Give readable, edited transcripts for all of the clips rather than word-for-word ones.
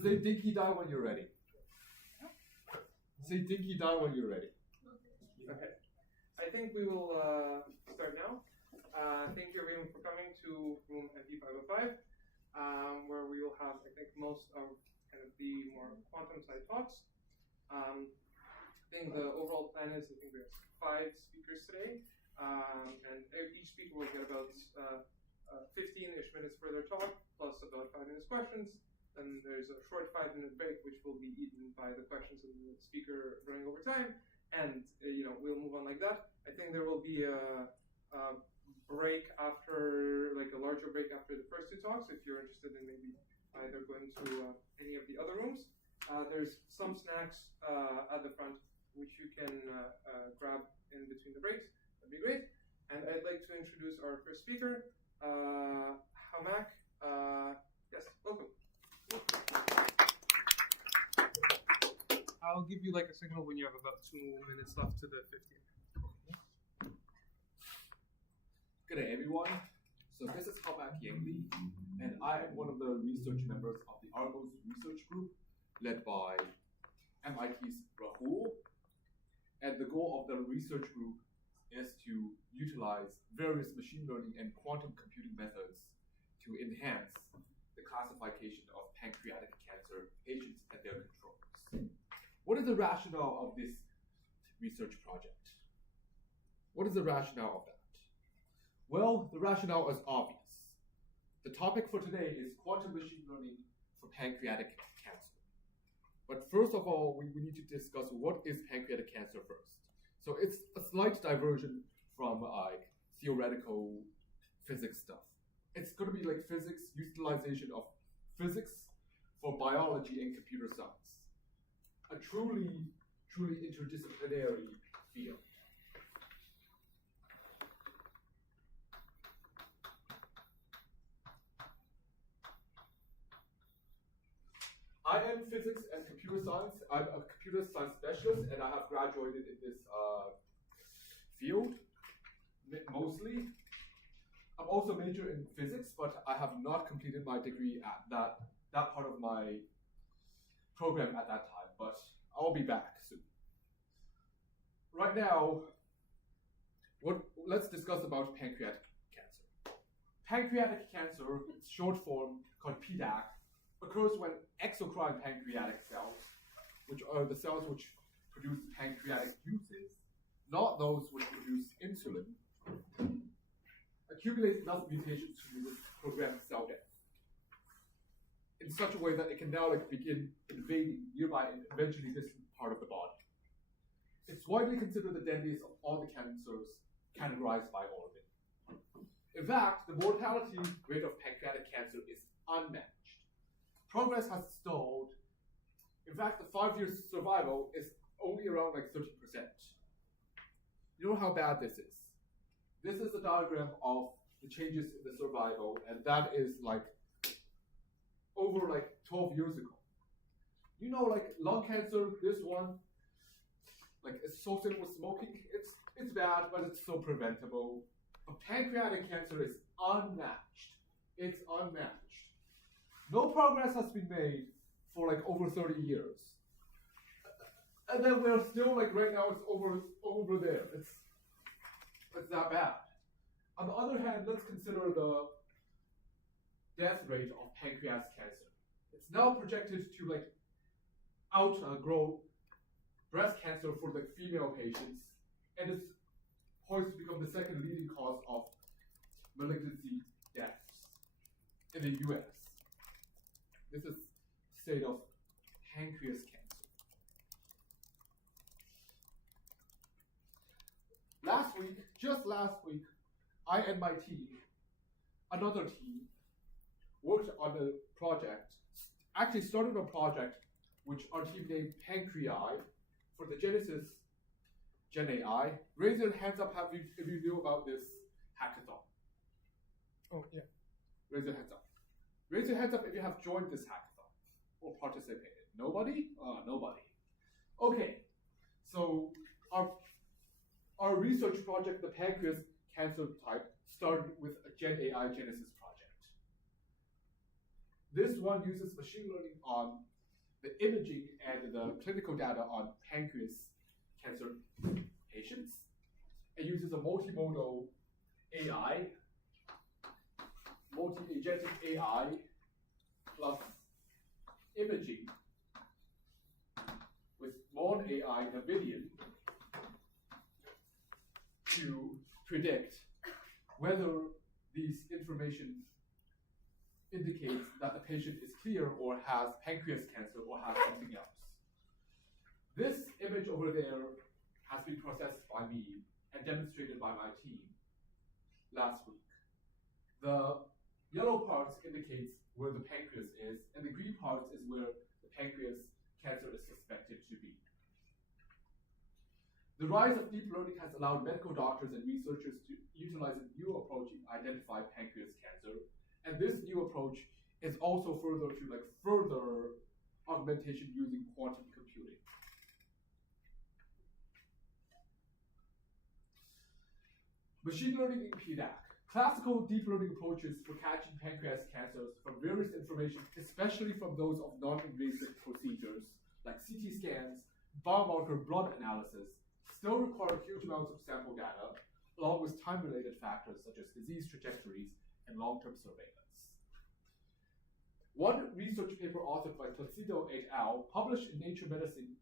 Say dinky down when you're ready. Say dinky down when you're ready. Okay. I think we will start now. Thank you everyone for coming to room MP505, where we will have, I think, most of kind of the more quantum side talks. I think the overall plan is, I think there's 5 speakers today, and each speaker will get about 15-ish minutes for their talk, plus about 5 minutes questions. Then there's a short 5-minute break, which will be eaten by the questions and the speaker running over time. And we'll move on like that. I think there will be a break after, like a larger break after the first 2 talks, if you're interested in maybe either going to any of the other rooms. There's some snacks at the front, which you can grab in between the breaks. That'd be great. And I'd like to introduce our first speaker, Mack. Yes, welcome. I'll give you like a signal when you have about 2 minutes left to the 15. Good day, everyone. So this is Mack, and I am one of the research members of the Argos research group, led by MIT's Rahui. And the goal of the research group is to utilize various machine learning and quantum computing methods to enhance the classification of pancreatic cancer patients and their controls. What is the rationale of this research project? What is the rationale of that? Well, the rationale is obvious. The topic for today is quantum machine learning for pancreatic cancer. But first of all, we need to discuss what is pancreatic cancer first. So it's a slight diversion from theoretical physics stuff. It's going to be like physics, utilization of physics for biology and computer science. A truly interdisciplinary field. I am physics and computer science. I'm a computer science specialist, and I have graduated in this field, mostly. I'm also major in physics, but I have not completed my degree at that part of my program at that time, but I'll be back soon. Right now, let's discuss about pancreatic cancer. Pancreatic cancer, its short form called PDAC, occurs when exocrine pancreatic cells, which are the cells which produce pancreatic juices, not those which produce insulin, accumulate enough mutations to program cell death in such a way that it can now begin invading nearby and eventually distant part of the body. It's widely considered the deadliest of all the cancers categorized by organ. In fact, the mortality rate of pancreatic cancer is unmatched. Progress has stalled. In fact, the 5-year survival is only around 30%. You know how bad this is? This is a diagram of the changes in the survival, and that is over 12 years ago. You know, lung cancer, this one, associated with smoking, it's bad, but it's so preventable. But pancreatic cancer is unmatched. It's unmatched. No progress has been made for over 30 years. And then we're still right now it's over there. It's that bad. On the other hand, let's consider the death rate of pancreatic cancer. It's now projected to outgrow breast cancer for the female patients, and it's poised to become the second leading cause of malignancy deaths in the US. This is the state of pancreas cancer. Just last week, I and my team, another team, worked on a project, actually started a project which our team named Pancreatic for the Genesis Gen AI. Raise your hands up if you knew about this hackathon. Oh, yeah. Raise your hands up. Raise your hands up if you have joined this hackathon or participated. Nobody? Nobody. Okay, so our research project, the pancreas cancer type, started with a Gen AI Genesis project. This one uses machine learning on the imaging and the clinical data on pancreas cancer patients. It uses a multimodal AI, multi-agentic AI plus imaging with non-AI Navidian to predict whether these information indicates that the patient is clear or has pancreas cancer or has something else. This image over there has been processed by me and demonstrated by my team last week. The yellow parts indicates where the pancreas is, and the green parts is where the pancreas cancer is suspected to be. The rise of deep learning has allowed medical doctors and researchers to utilize a new approach to identify pancreas cancer, and this new approach is also further augmentation using quantum computing. Machine learning in PDAC. Classical deep learning approaches for catching pancreas cancers from various information, especially from those of non-invasive procedures like CT scans, biomarker blood analysis, still require huge amounts of sample data, along with time-related factors such as disease trajectories and long-term surveillance. One research paper authored by Placido et al., published in Nature Medicine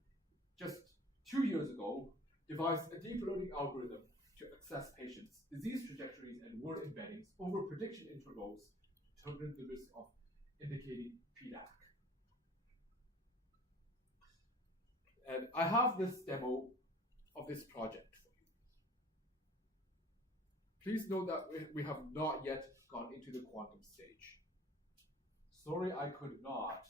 just 2 years ago, devised a deep learning algorithm to assess patients' disease trajectories and word embeddings over prediction intervals to determine the risk of indicating PDAC. And I have this demo of this project for you. Please note that we have not yet gone into the quantum stage. Sorry, I could not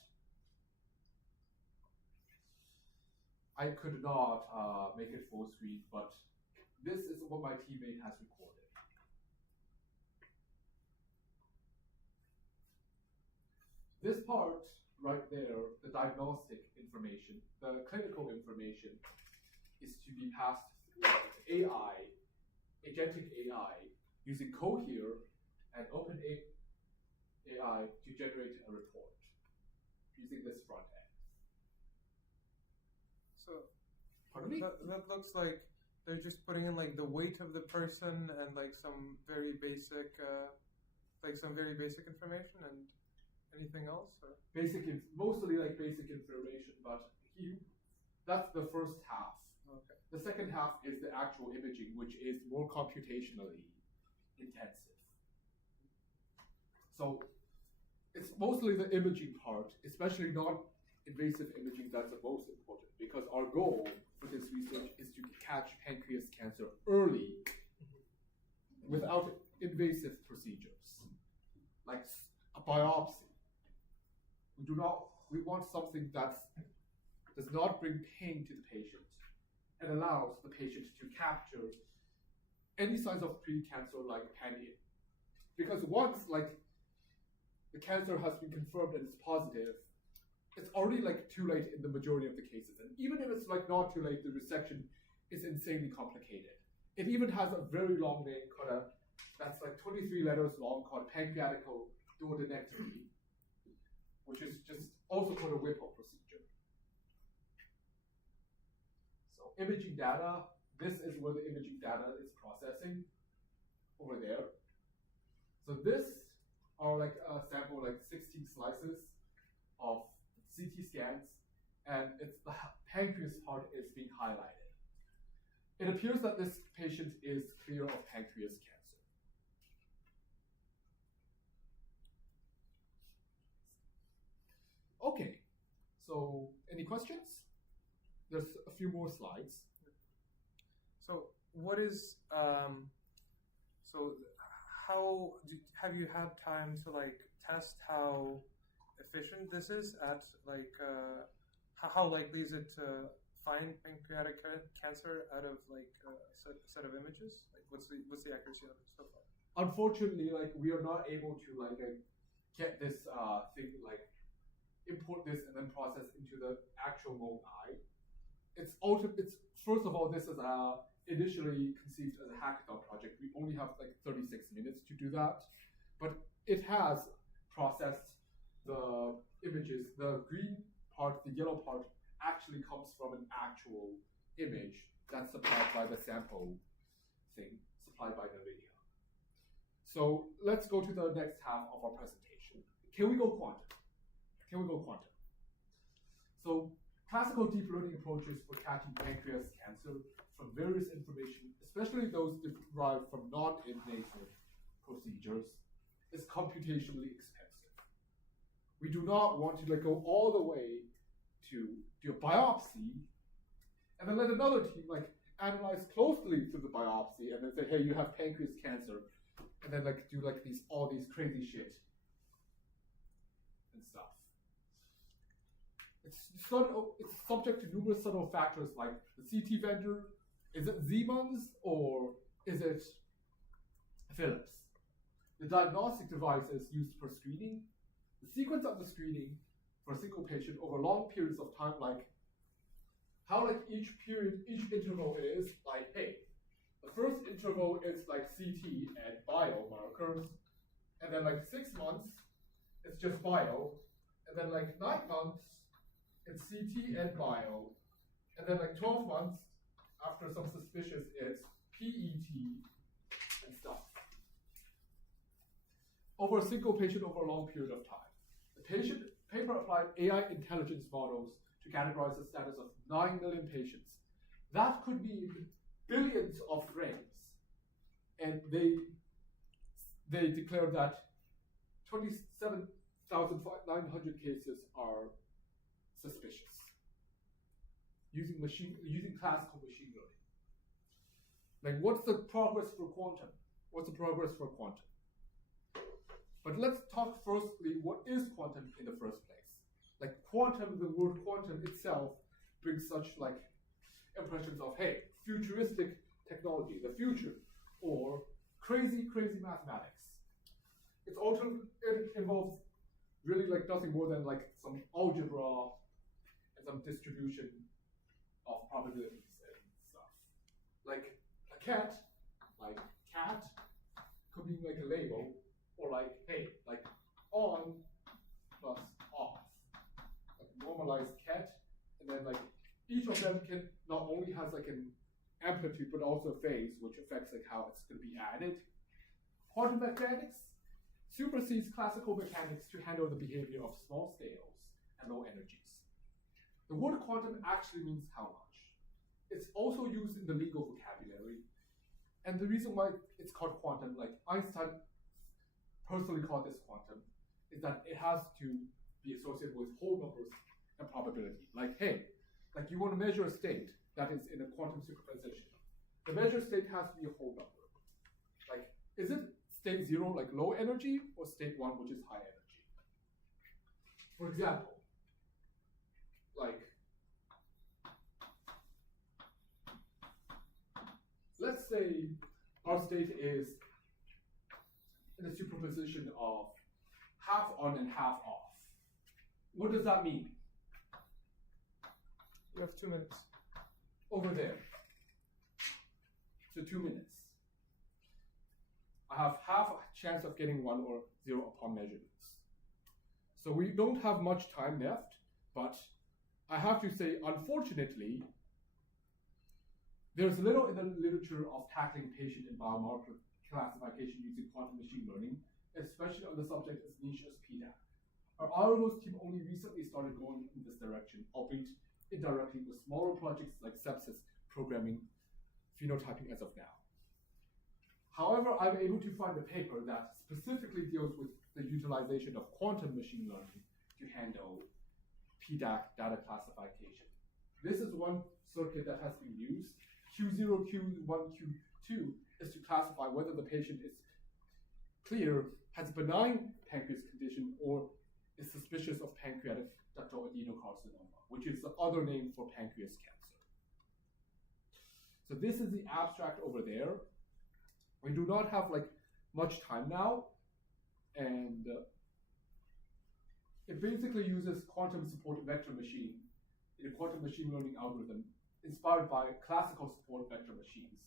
make it full screen, but this is what my teammate has recorded. This part right there, the diagnostic information, the clinical information, is to be passed through AI, agentic AI, using Cohere and OpenAI to generate a report using this front end. So, pardon me? That looks like they're just putting in like the weight of the person and like some very basic information and anything else? Or? Mostly like basic information, but that's the first half. Okay. The second half is the actual imaging, which is more computationally intensive. So it's mostly the imaging part, especially non-invasive imaging, that's the most important, because our goal for this research is to catch pancreas cancer early without invasive procedures, like a biopsy. We want something that does not bring pain to the patient and allows the patient to capture any signs of pre-cancer like pancreas. Because once the cancer has been confirmed and it's positive, it's already too late in the majority of the cases. And even if it's not too late, the resection is insanely complicated. It even has a very long name that's 23 letters long, called pancreatic duodenectomy, which is just also called a Whipple procedure. So imaging data, this is where the imaging data is processing over there. So this are a sample 16 slices of CT scans, and it's the pancreas part is being highlighted. It appears that this patient is clear of pancreas cancer. Okay, so any questions? There's a few more slides. So what is have you had time to test how efficient this is at how likely is it to find pancreatic cancer out of a set of images? What's the accuracy of it so far? Unfortunately, we are not able to get this thing import this and then process into the actual mode eye. It's first of all, this is initially conceived as a hackathon project. We only have 36 minutes to do that, but it has processed the images, the green part, the yellow part, actually comes from an actual image that's supplied by the sample thing, supplied by NVIDIA. So let's go to the next half of our presentation. Can we go quantum? Can we go quantum? So classical deep learning approaches for catching pancreas cancer from various information, especially those derived from non-invasive procedures, is computationally expensive. We do not want to go all the way to do a biopsy and then let another team analyze closely through the biopsy and then say, hey, you have pancreas cancer, and then do all these crazy shit and stuff. It's subject to numerous subtle factors like the CT vendor. Is it Siemens or is it Philips? The diagnostic devices used for screening, the sequence of the screening for a single patient over long periods of time, how each interval is, hey, the first interval is CT and biomarkers, and then 6 months it's just bio, and then 9 months it's CT and bio, and then 12 months after some suspicious it's PET and stuff. Over a single patient over a long period of time. The paper applied AI intelligence models to categorize the status of 9 million patients. That could mean billions of frames. And they declared that 27,900 cases are suspicious using classical machine learning. What's the progress for quantum? What's the progress for quantum? But let's talk firstly, what is quantum in the first place? Quantum, the word quantum itself brings such impressions of, hey, futuristic technology, the future, or crazy mathematics. It involves really nothing more than some algebra and some distribution of probabilities and stuff. A cat, cat could be a label, or hey, on plus off. Normalized cat, and then each of them can not only has an amplitude but also a phase, which affects how it's going to be added. Quantum mechanics supersedes classical mechanics to handle the behavior of small scales and low energies. The word quantum actually means how much. It's also used in the legal vocabulary, and the reason why it's called quantum, Einstein personally called this quantum, is that it has to be associated with whole numbers and probability. Hey, you want to measure a state that is in a quantum superposition. The measured state has to be a whole number. Is it state 0, low energy, or state 1, which is high energy? For example, let's say our state is in a superposition of half on and half off. What does that mean? You have 2 minutes. Over there. So 2 minutes. I have half a chance of getting 1 or 0 upon measurements. So we don't have much time left, but I have to say, unfortunately, there's little in the literature of tackling patient and biomarker classification using quantum machine learning, especially on the subject as niche as PDAC. Our algos team only recently started going in this direction, albeit indirectly with smaller projects like sepsis programming, phenotyping as of now. However, I'm able to find a paper that specifically deals with the utilization of quantum machine learning to handle PDAC data classification. This is one circuit that has been used. Q0, Q1, Q2 is to classify whether the patient is clear, has a benign pancreas condition, or is suspicious of pancreatic ductal adenocarcinoma, which is the other name for pancreas cancer. So this is the abstract over there. We do not have much time now, and it basically uses quantum support vector machine in a quantum machine learning algorithm inspired by classical support vector machines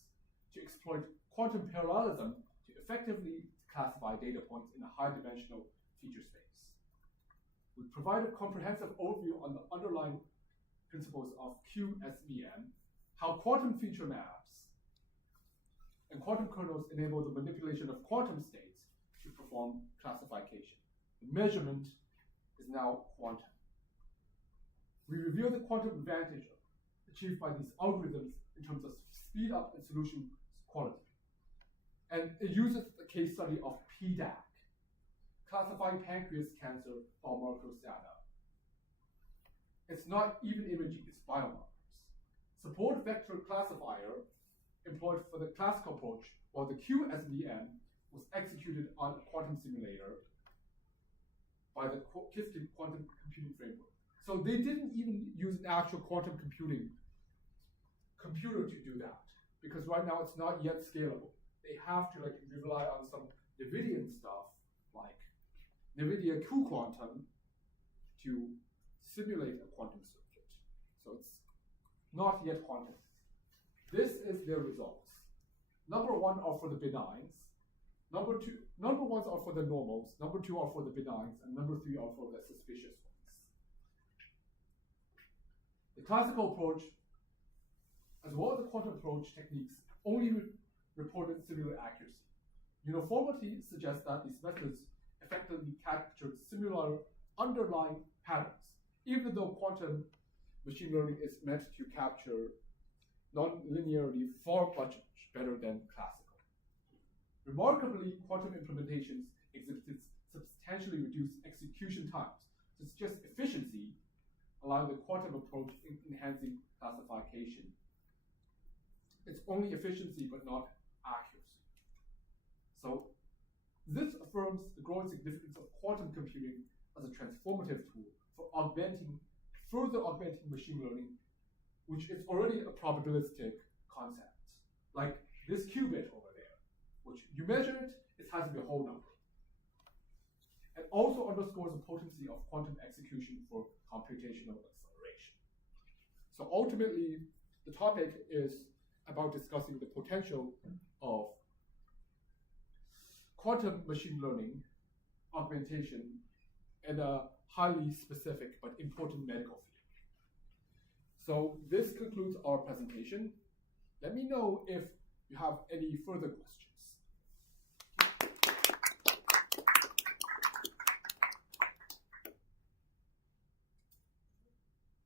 to exploit quantum parallelism to effectively classify data points in a high-dimensional feature space. we provide a comprehensive overview on the underlying principles of QSVM, how quantum feature maps and quantum kernels enable the manipulation of quantum states to perform classification. The measurement is now quantum. We reveal the quantum advantage achieved by these algorithms in terms of speed up and solution quality. And it uses the case study of PDAC, classifying pancreas cancer biomarkers data. It's not even imaging, it's biomarkers. Support vector classifier employed for the classical approach, while the QSVM was executed on a quantum simulator by the Qiskit quantum computing framework. So they didn't even use an actual quantum computer to do that, because right now it's not yet scalable. They have to rely on some NVIDIA stuff like NVIDIA cuQuantum to simulate a quantum circuit. So it's not yet quantum. This is their results. Number one are for the benigns. Number ones are for the normals. Number two are for the benigns, and number three are for the suspicious ones. The classical approach, as well as the quantum approach techniques, only reported similar accuracy. Uniformity suggests that these methods effectively captured similar underlying patterns, even though quantum machine learning is meant to capture non-linearity far much better than classical. Remarkably, quantum implementations exhibited substantially reduced execution times to suggest efficiency, allowing the quantum approach in enhancing classification. It's only efficiency, but not accuracy. So this affirms the growing significance of quantum computing as a transformative tool for further augmenting machine learning, which is already a probabilistic concept. Like this qubit over there, which you measure it has to be a whole number. And also underscores the potency of quantum execution for computational acceleration. So ultimately, the topic is about discussing the potential of quantum machine learning augmentation in a highly specific but important medical field. So this concludes our presentation. Let me know if you have any further questions.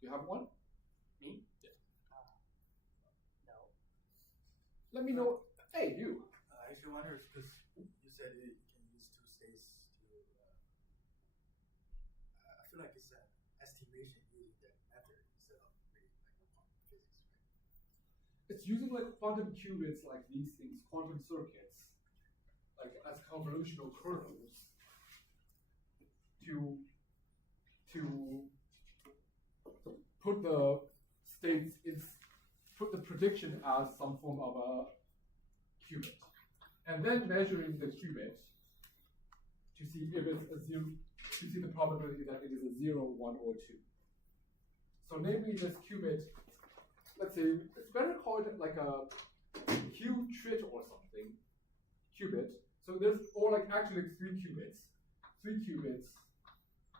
Do you have one? Me? Yeah. No. Let me know. Hey, you. I actually wonder because you said you can use two states to. I feel like it's an estimation using that method instead of really like quantum physics, right? It's using like quantum qubits, like these things, quantum circuits, like as convolutional kernels to put the states put the prediction as some form of a qubit, and then measuring the qubit to see if it's a zero, to see the probability that it is a 0, 1, or 2. So namely this qubit, let's say it's better called like a Q-trit or something, qubit. So there's actually 3 qubits. 3 qubits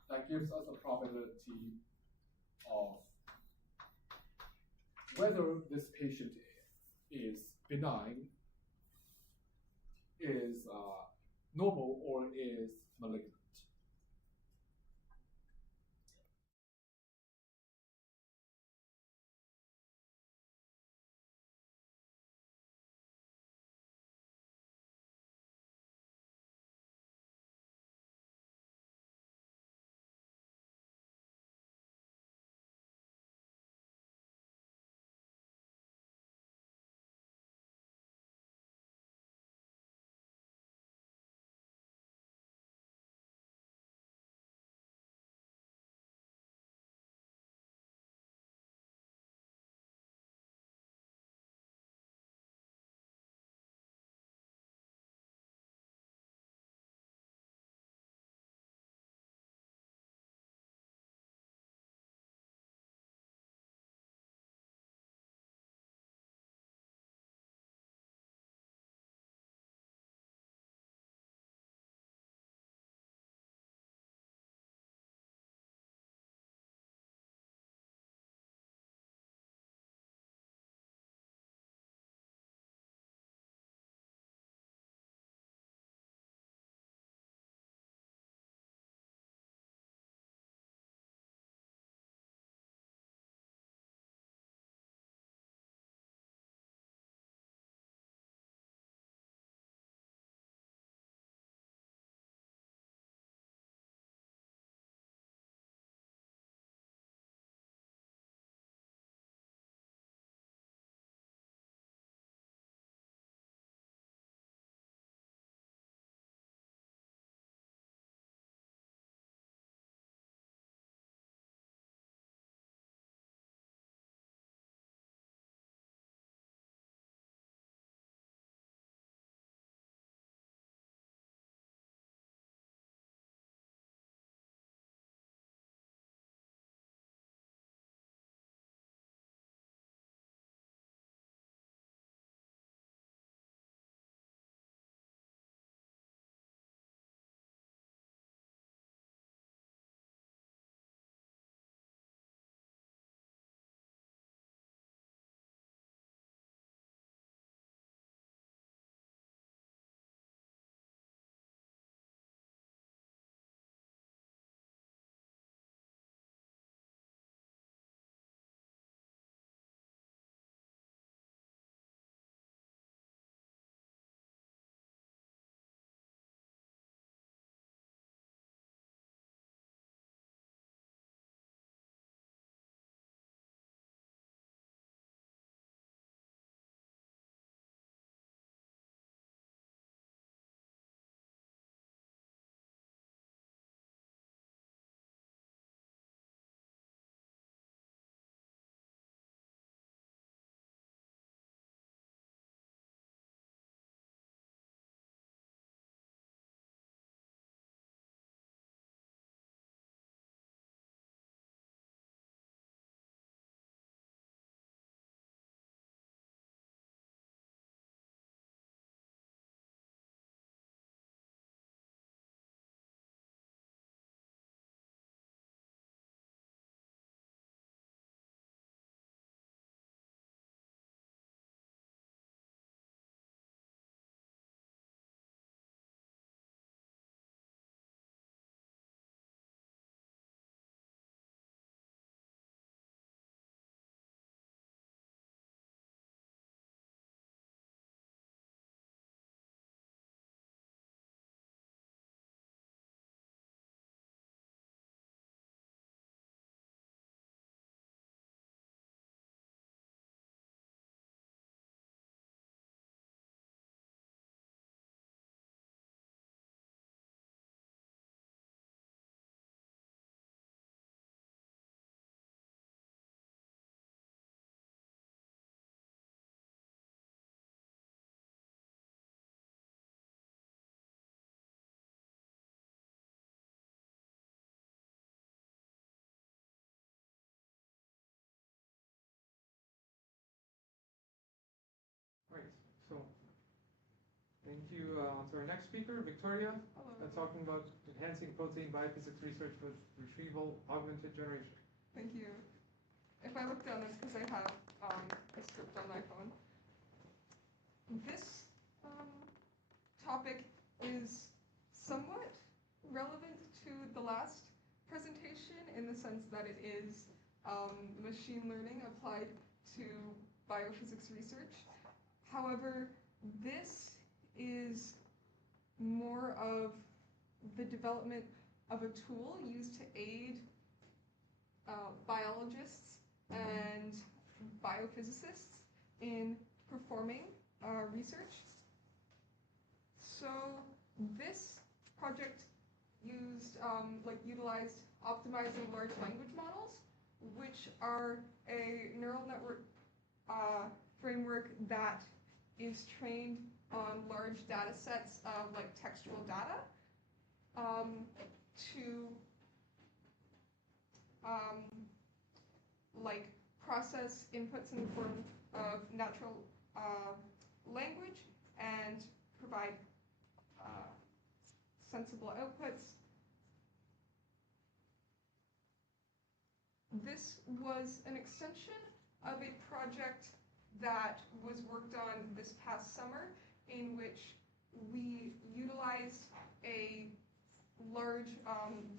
that gives us a probability of whether this patient is benign, is normal, or is malignant. Thank you. To our next speaker, Victoria, Hello. talking about enhancing protein biophysics research with retrieval augmented generation. Thank you. If I look down, it's because I have a script on my phone. This topic is somewhat relevant to the last presentation in the sense that it is machine learning applied to biophysics research. However, this is more of the development of a tool used to aid biologists and biophysicists in performing research. So this project utilized optimizing large language models, which are a neural network framework that is trained on large data sets of textual data to process inputs in the form of natural language and provide sensible outputs. This was an extension of a project that was worked on this past summer, in which we utilized a large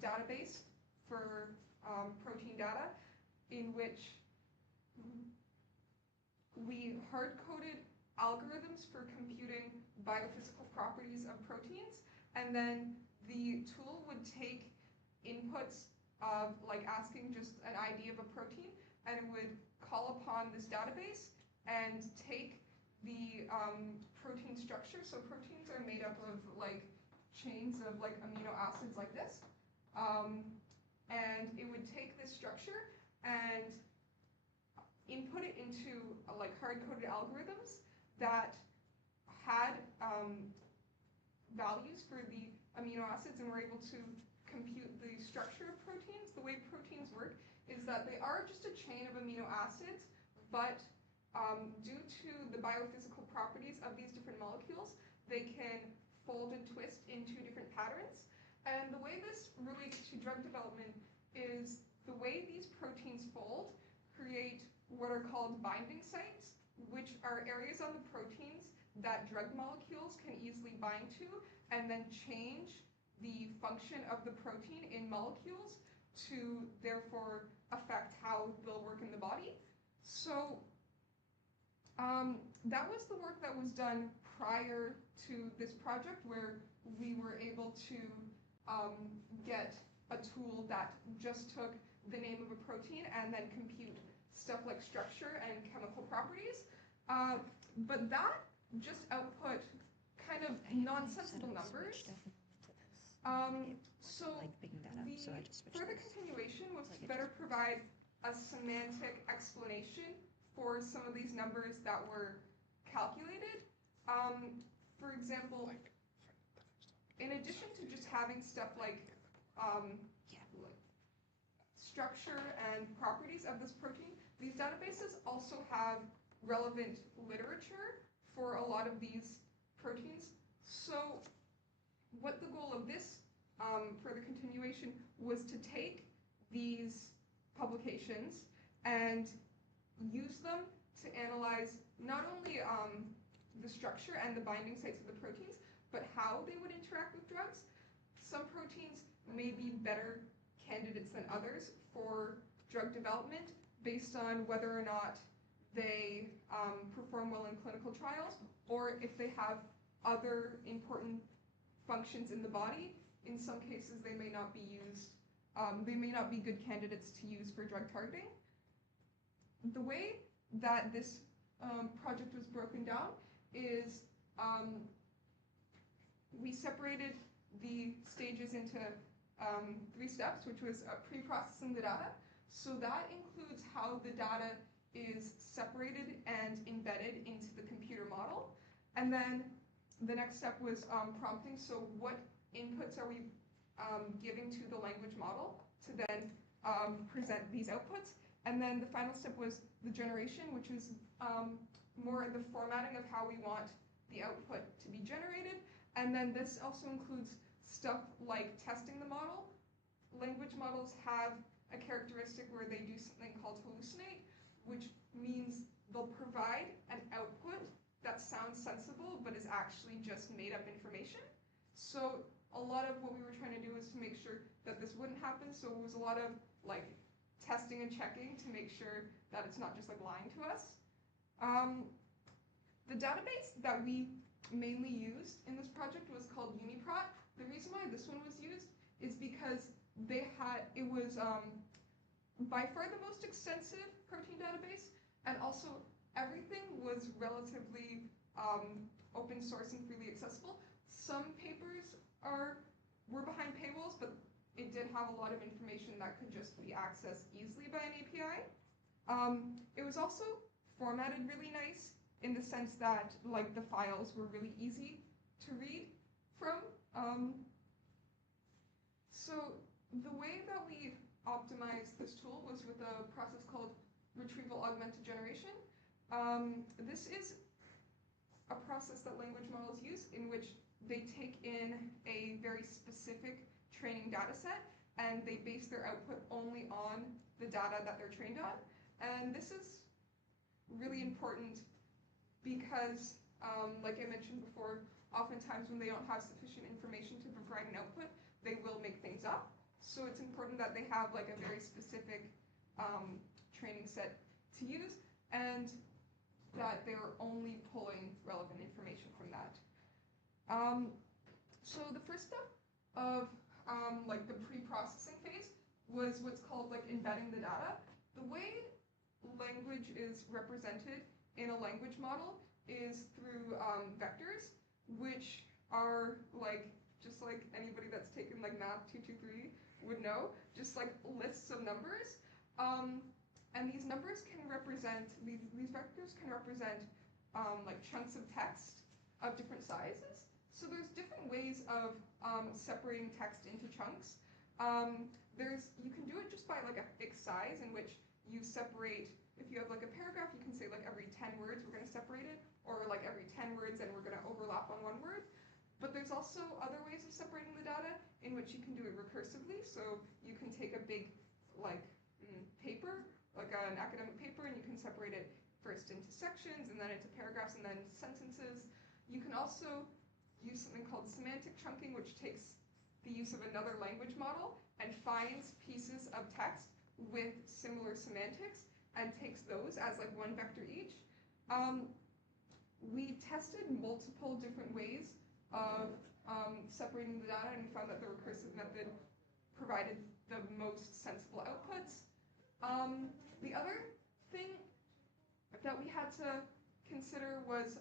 database for protein data, in which we hard-coded algorithms for computing biophysical properties of proteins, and then the tool would take inputs of asking just an ID of a protein, and it would call upon this database and take the protein structure. So proteins are made up of chains of amino acids like this, and it would take this structure and input it into hard-coded algorithms that had values for the amino acids and were able to compute the structure of proteins. The way proteins work is that they are just a chain of amino acids, but due to the biophysical properties of these different molecules, they can fold and twist into different patterns. And the way this relates to drug development is the way these proteins fold create what are called binding sites, which are areas on the proteins that drug molecules can easily bind to, and then change the function of the protein in molecules to therefore affect how they'll work in the body. So that was the work that was done prior to this project, where we were able to get a tool that just took the name of a protein and then compute stuff like structure and chemical properties. But that just output kind of nonsensical numbers. So the further continuation was to better provide a semantic explanation for some of these numbers that were calculated. For example, in addition to just having stuff like structure and properties of this protein, these databases also have relevant literature for a lot of these proteins. So what the goal of this further continuation was to take these publications and use them to analyze not only the structure and the binding sites of the proteins, but how they would interact with drugs. Some proteins may be better candidates than others for drug development based on whether or not they perform well in clinical trials, or if they have other important functions in the body. In some cases, they may not be used, they may not be good candidates to use for drug targeting. The way that this project was broken down is we separated the stages into 3 steps, which was pre-processing the data. So that includes how the data is separated and embedded into the computer model. And then the next step was prompting. So what inputs are we giving to the language model to then present these outputs? And then the final step was the generation, which was more the formatting of how we want the output to be generated. And then this also includes stuff like testing the model. Language models have a characteristic where they do something called hallucinate, which means they'll provide an output that sounds sensible but is actually just made up information. So a lot of what we were trying to do was to make sure that this wouldn't happen. So it was a lot of like testing and checking to make sure that it's not just like lying to us. The database that we mainly used in this project was called UniProt. The reason why this one was used is because it was by far the most extensive protein database, and also everything was relatively open source and freely accessible. Some papers were behind paywalls, but it did have a lot of information that could just be accessed easily by an API. It was also formatted really nice in the sense that like the files were really easy to read from. So the way that we optimized this tool was with a process called Retrieval Augmented Generation. This is a process that language models use in which they take in a very specific training data set and they base their output only on the data that they're trained on. And this is really important because, like I mentioned before, oftentimes when they don't have sufficient information to provide an output, they will make things up. So it's important that they have like a very specific training set to use and that they're only pulling relevant information from that. So the first step of like the pre-processing phase was what's called like embedding the data. The way language is represented in a language model is through vectors, which are like, just like anybody that's taken like math 223 would know, just like lists of numbers. And these numbers can represent, these vectors can represent like chunks of text of different sizes. So there's different ways of separating text into chunks. You can do it just by like a fixed size in which you separate, if you have like a paragraph, you can say like every 10 words we're going to separate it, or like every 10 words and we're going to overlap on one word. But there's also other ways of separating the data in which you can do it recursively. So you can take a big like paper, like an academic paper, and you can separate it first into sections and then into paragraphs and then sentences. You can also use something called semantic chunking, which takes the use of another language model and finds pieces of text with similar semantics and takes those as like one vector each. We tested multiple different ways of separating the data, and we found that the recursive method provided the most sensible outputs. The other thing that we had to consider was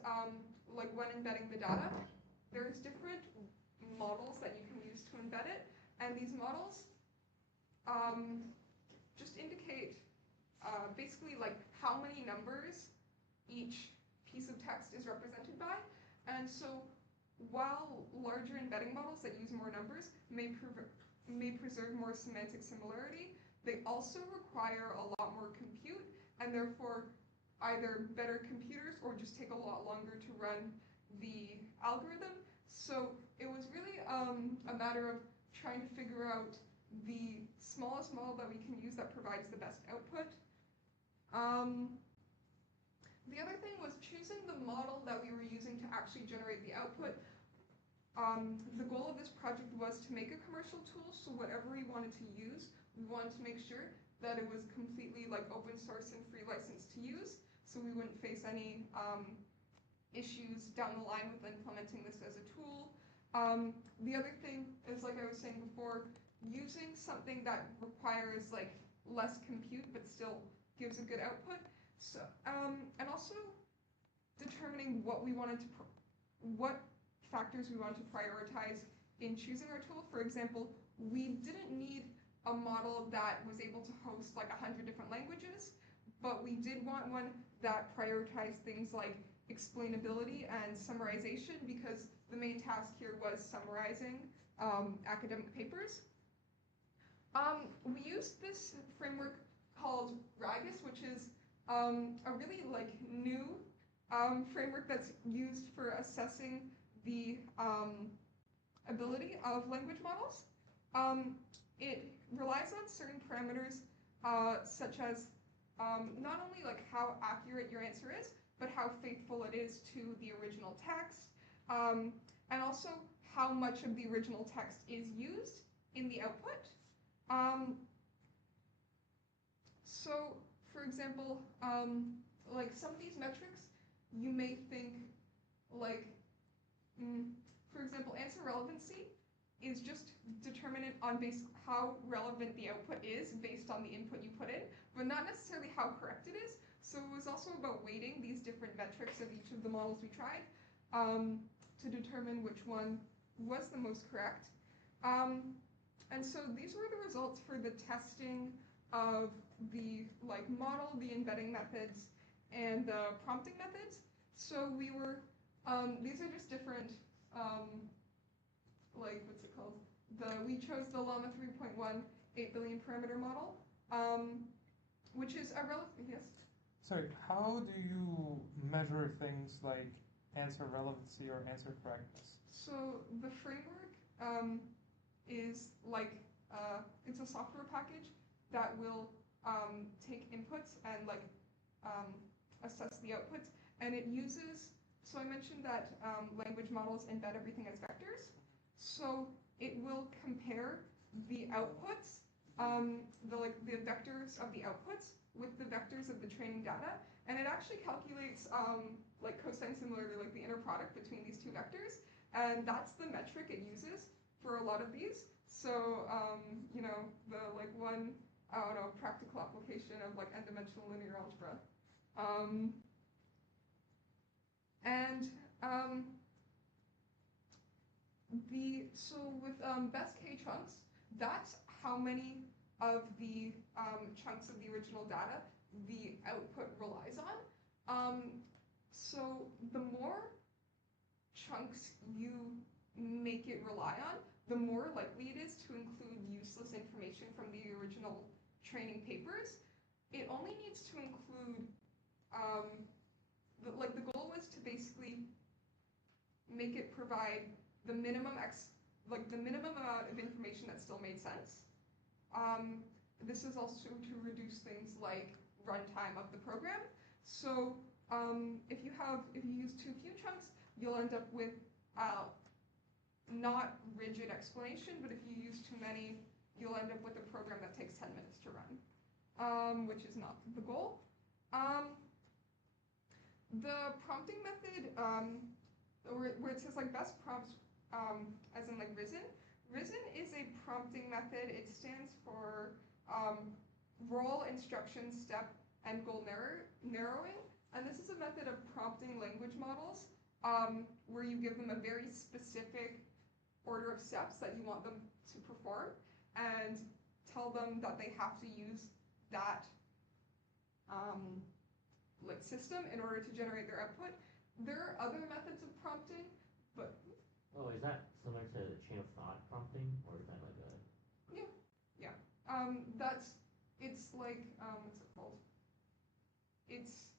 like when embedding the data, there's different models that you can use to embed it, and these models just indicate basically like how many numbers each piece of text is represented by. And so while larger embedding models that use more numbers may preserve more semantic similarity, they also require a lot more compute, and therefore either better computers or just take a lot longer to run the algorithm. So it was really a matter of trying to figure out the smallest model that we can use that provides the best output. The other thing was choosing the model that we were using to actually generate the output. The goal of this project was to make a commercial tool, so whatever we wanted to use, we wanted to make sure that it was completely like open source and free license to use, so we wouldn't face any issues down the line with implementing this as a tool. The other thing is, like I was saying before, using something that requires like less compute but still gives a good output. So, and also determining what we wanted to, what factors we wanted to prioritize in choosing our tool. For example, we didn't need a model that was able to host like 100 different languages, but we did want one that prioritized things like explainability and summarization, because the main task here was summarizing academic papers. We used this framework called Ragus, which is a really like new framework that's used for assessing the ability of language models. It relies on certain parameters such as not only like how accurate your answer is, but how faithful it is to the original text, and also how much of the original text is used in the output. So, for example, like some of these metrics, you may think like, for example, answer relevancy is just determinant on how relevant the output is based on the input you put in, but not necessarily how correct it is. So it was also about weighting these different metrics of each of the models we tried to determine which one was the most correct. And so these were the results for the testing of the model, the embedding methods, and the prompting methods. So we were, these are just different, what's it called? We chose the Llama 3.1 8 billion parameter model, which is a yes? Sorry, how do you measure things like answer relevancy or answer correctness? So the framework is it's a software package that will take inputs and assess the outputs, and it uses, so I mentioned that language models embed everything as vectors, so it will compare the outputs, the vectors of the outputs with the vectors of the training data, and it actually calculates cosine similarity, like the inner product between these two vectors, and that's the metric it uses for a lot of these. So you know, the one, I don't know, practical application of n-dimensional linear algebra. So with best K chunks, that's how many of the chunks of the original data the output relies on. So the more chunks you make it rely on, the more likely it is to include useless information from the original training papers. It only needs to include, the goal was to basically make it provide the minimum the minimum amount of information that still made sense. This is also to reduce things like runtime of the program. So if you use too few chunks, you'll end up with not rigid explanation, but if you use too many, you'll end up with a program that takes 10 minutes to run, which is not the goal. The prompting method, where it says best prompts, as in Risen. Risen is a prompting method. It stands for role, instruction, step, and goal narrowing. And this is a method of prompting language models where you give them a very specific order of steps that you want them to perform and tell them that they have to use that system in order to generate their output. There are other methods of prompting, but... Oh, is that similar to the chain of thought prompting, or is that like a... Yeah. It's what's it called? It's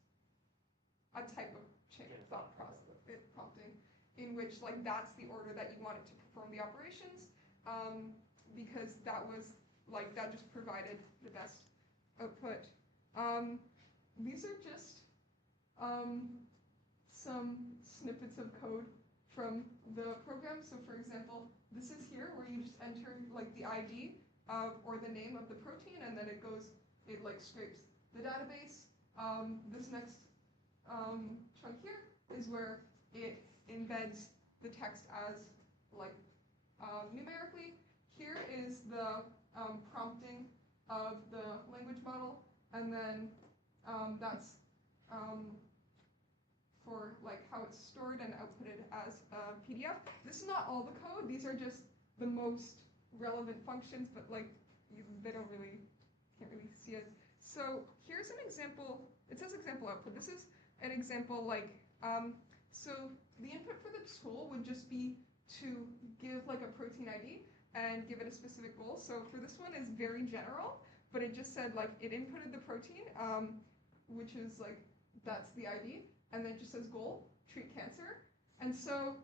a type of chain of thought prompting, in which that's the order that you want it to perform the operations, because that was that just provided the best output. These are just some snippets of code from the program. So for example, this is here where you just enter the ID or the name of the protein, and then it scrapes the database. This next chunk here is where it embeds the text as numerically. Here is the prompting of the language model, and then that's for how it's stored and outputted as a PDF. This is not all the code. These are just the most relevant functions, but they don't really, can't really see it. So here's an example. It says example output. This is an example so the input for the tool would just be to give a protein ID and give it a specific goal. So for this one is very general, but it just said it inputted the protein, which is that's the ID, and then it just says goal, treat cancer. And so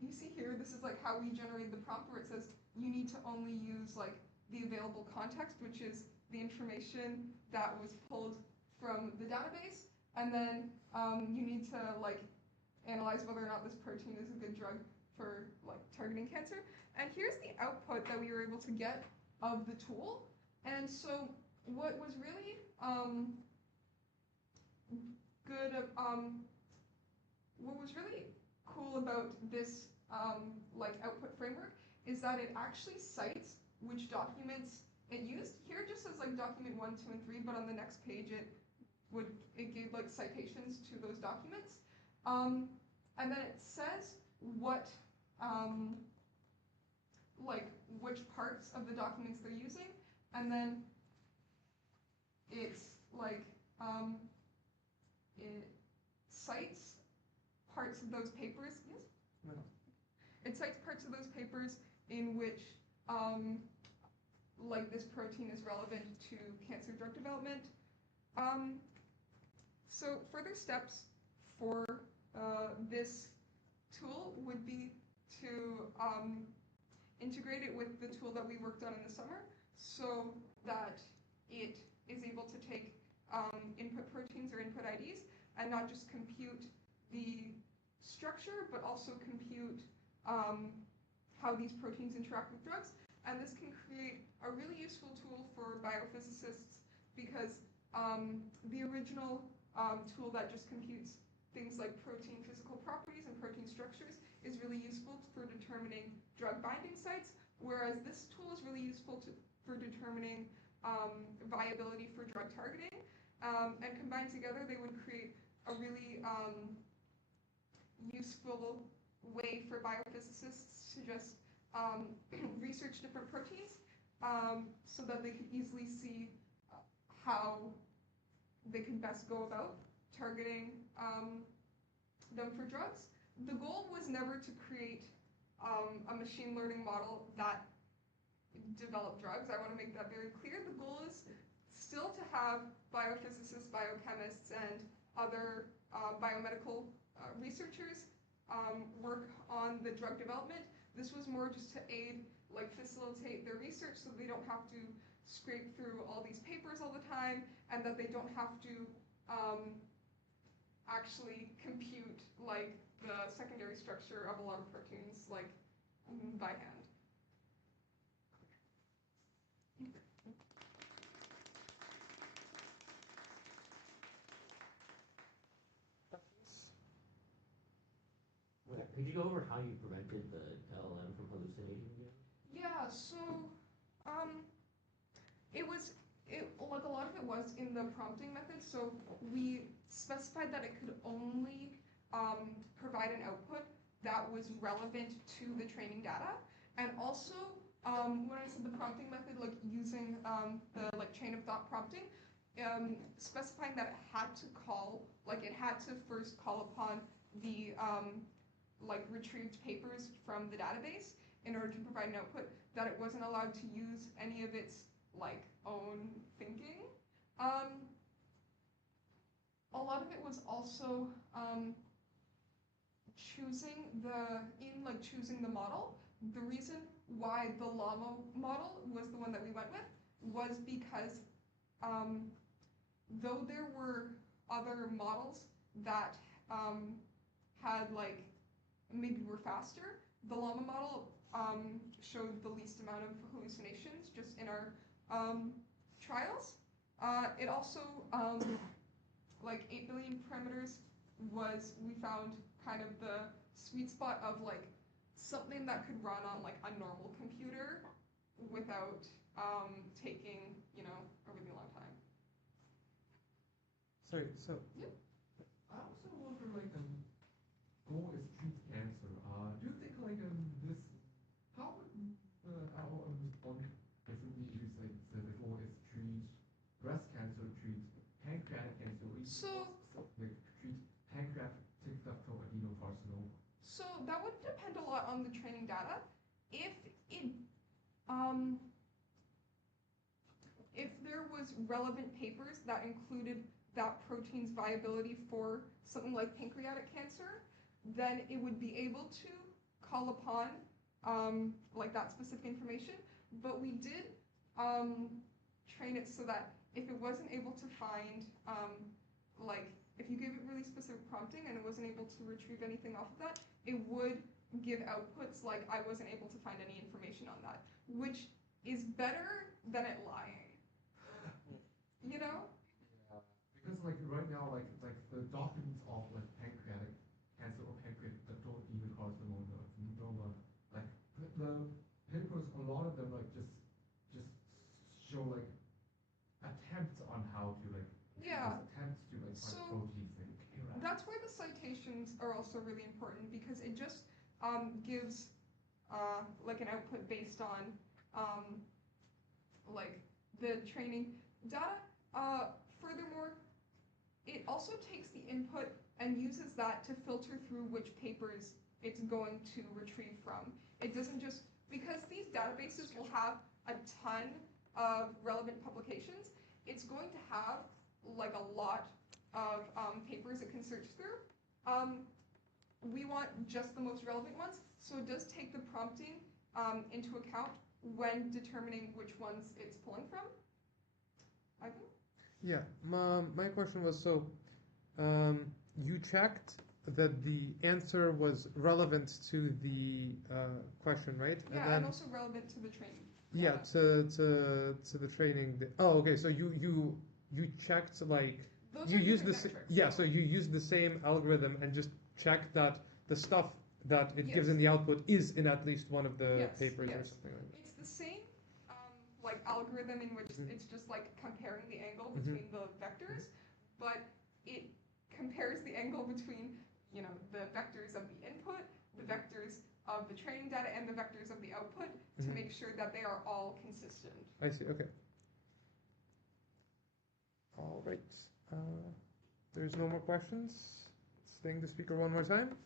you see here, this is like how we generate the prompt where it says you need to only use like the available context, which is the information that was pulled from the database, and then you need to like analyze whether or not this protein is a good drug for like targeting cancer. And here's the output that we were able to get of the tool. And so what was really what was really cool about this like output framework is that it actually cites which documents it used. Here it just says like document 1, 2, and 3, but on the next page it gave like citations to those documents. And then it says what like which parts of the documents they're using, and then it's like it cites parts of those papers. Yes? No. It cites parts of those papers in which like this protein is relevant to cancer drug development. So further steps for this tool would be to integrate it with the tool that we worked on in the summer so that it is able to take input proteins or input IDs and not just compute the structure, but also compute how these proteins interact with drugs. And this can create a really useful tool for biophysicists because the original tool that just computes things like protein physical properties and protein structures is really useful for determining drug binding sites, whereas this tool is really useful for determining viability for drug targeting. And combined together, they would create a really useful way for biophysicists to just research different proteins so that they could easily see how they could best go about targeting them for drugs. The goal was never to create a machine learning model that developed drugs. I want to make that very clear. The goal is still to have biophysicists, biochemists, and other biomedical researchers work on the drug development. This was more just to aid, like facilitate their research so they don't have to scrape through all these papers all the time, and that they don't have to actually compute like the secondary structure of a lot of proteins like by hand. Could you go over how you prevented the LLM from hallucinating again? Yeah, so like a lot of it was in the prompting method. So we specified that it could only provide an output that was relevant to the training data, and also when I said the prompting method, like using the like chain of thought prompting, specifying that it had to first call upon the like retrieved papers from the database in order to provide an output, that it wasn't allowed to use any of its like own thinking. A lot of it was also choosing the model. The reason why the llama model was the one that we went with was because though there were other models that had like maybe were faster, the llama model showed the least amount of hallucinations just in our trials. It also like 8 billion parameters we found kind of the sweet spot of like something that could run on like a normal computer without taking, a really long time. Sorry, so Yep. I also wonder, like, goal is treat cancer. Do you think, like, how would LLM respond differently if, like, the goal is treat breast cancer, treat pancreatic cancer, or like, treat pancreatic ductal adenocarcinoma? So that would depend a lot on the training data. If there was relevant papers that included that protein's viability for something like pancreatic cancer, then it would be able to call upon like that specific information. But we did train it so that if it wasn't able to find, like if you gave it really specific prompting and it wasn't able to retrieve anything off of that, it would give outputs like I wasn't able to find any information on that, which is better than it lying. You know? Yeah, because like right now, like the documents of like pancreatic cancer or pancreatic that don't even correspond to melanoma, like the papers, a lot of them like just show like attempts on how to like Yeah. attempts to like So, find proteins like KRAS. That's why the citations are also really important, because it just gives like an output based on like the training data. Furthermore, it also takes the input and uses that to filter through which papers it's going to retrieve from. It doesn't just, because these databases will have a ton of relevant publications, it's going to have like a lot of papers it can search through. We want just the most relevant ones, so it does take the prompting into account when determining which ones it's pulling from. Ivan? Yeah, my question was, so you checked that the answer was relevant to the question, right? Yeah, and also relevant to the training. Yeah, to the training. Oh, okay. So you checked like Those you are used different this. metrics, Yeah, though. so you used the same algorithm and just checked that the stuff that it gives Yes. in the output is in at least one of the Yes, papers or yes. something like that. It's the same like algorithm in which Mhm. it's just like comparing the angle Mhm. between the vectors, but it compares the angle between, you know, the vectors of the input, the vectors of the training data, and the vectors of the output to Mhm. make sure that they are all consistent. I see. Okay. All right. There's no more questions. Let's thank the speaker one more time.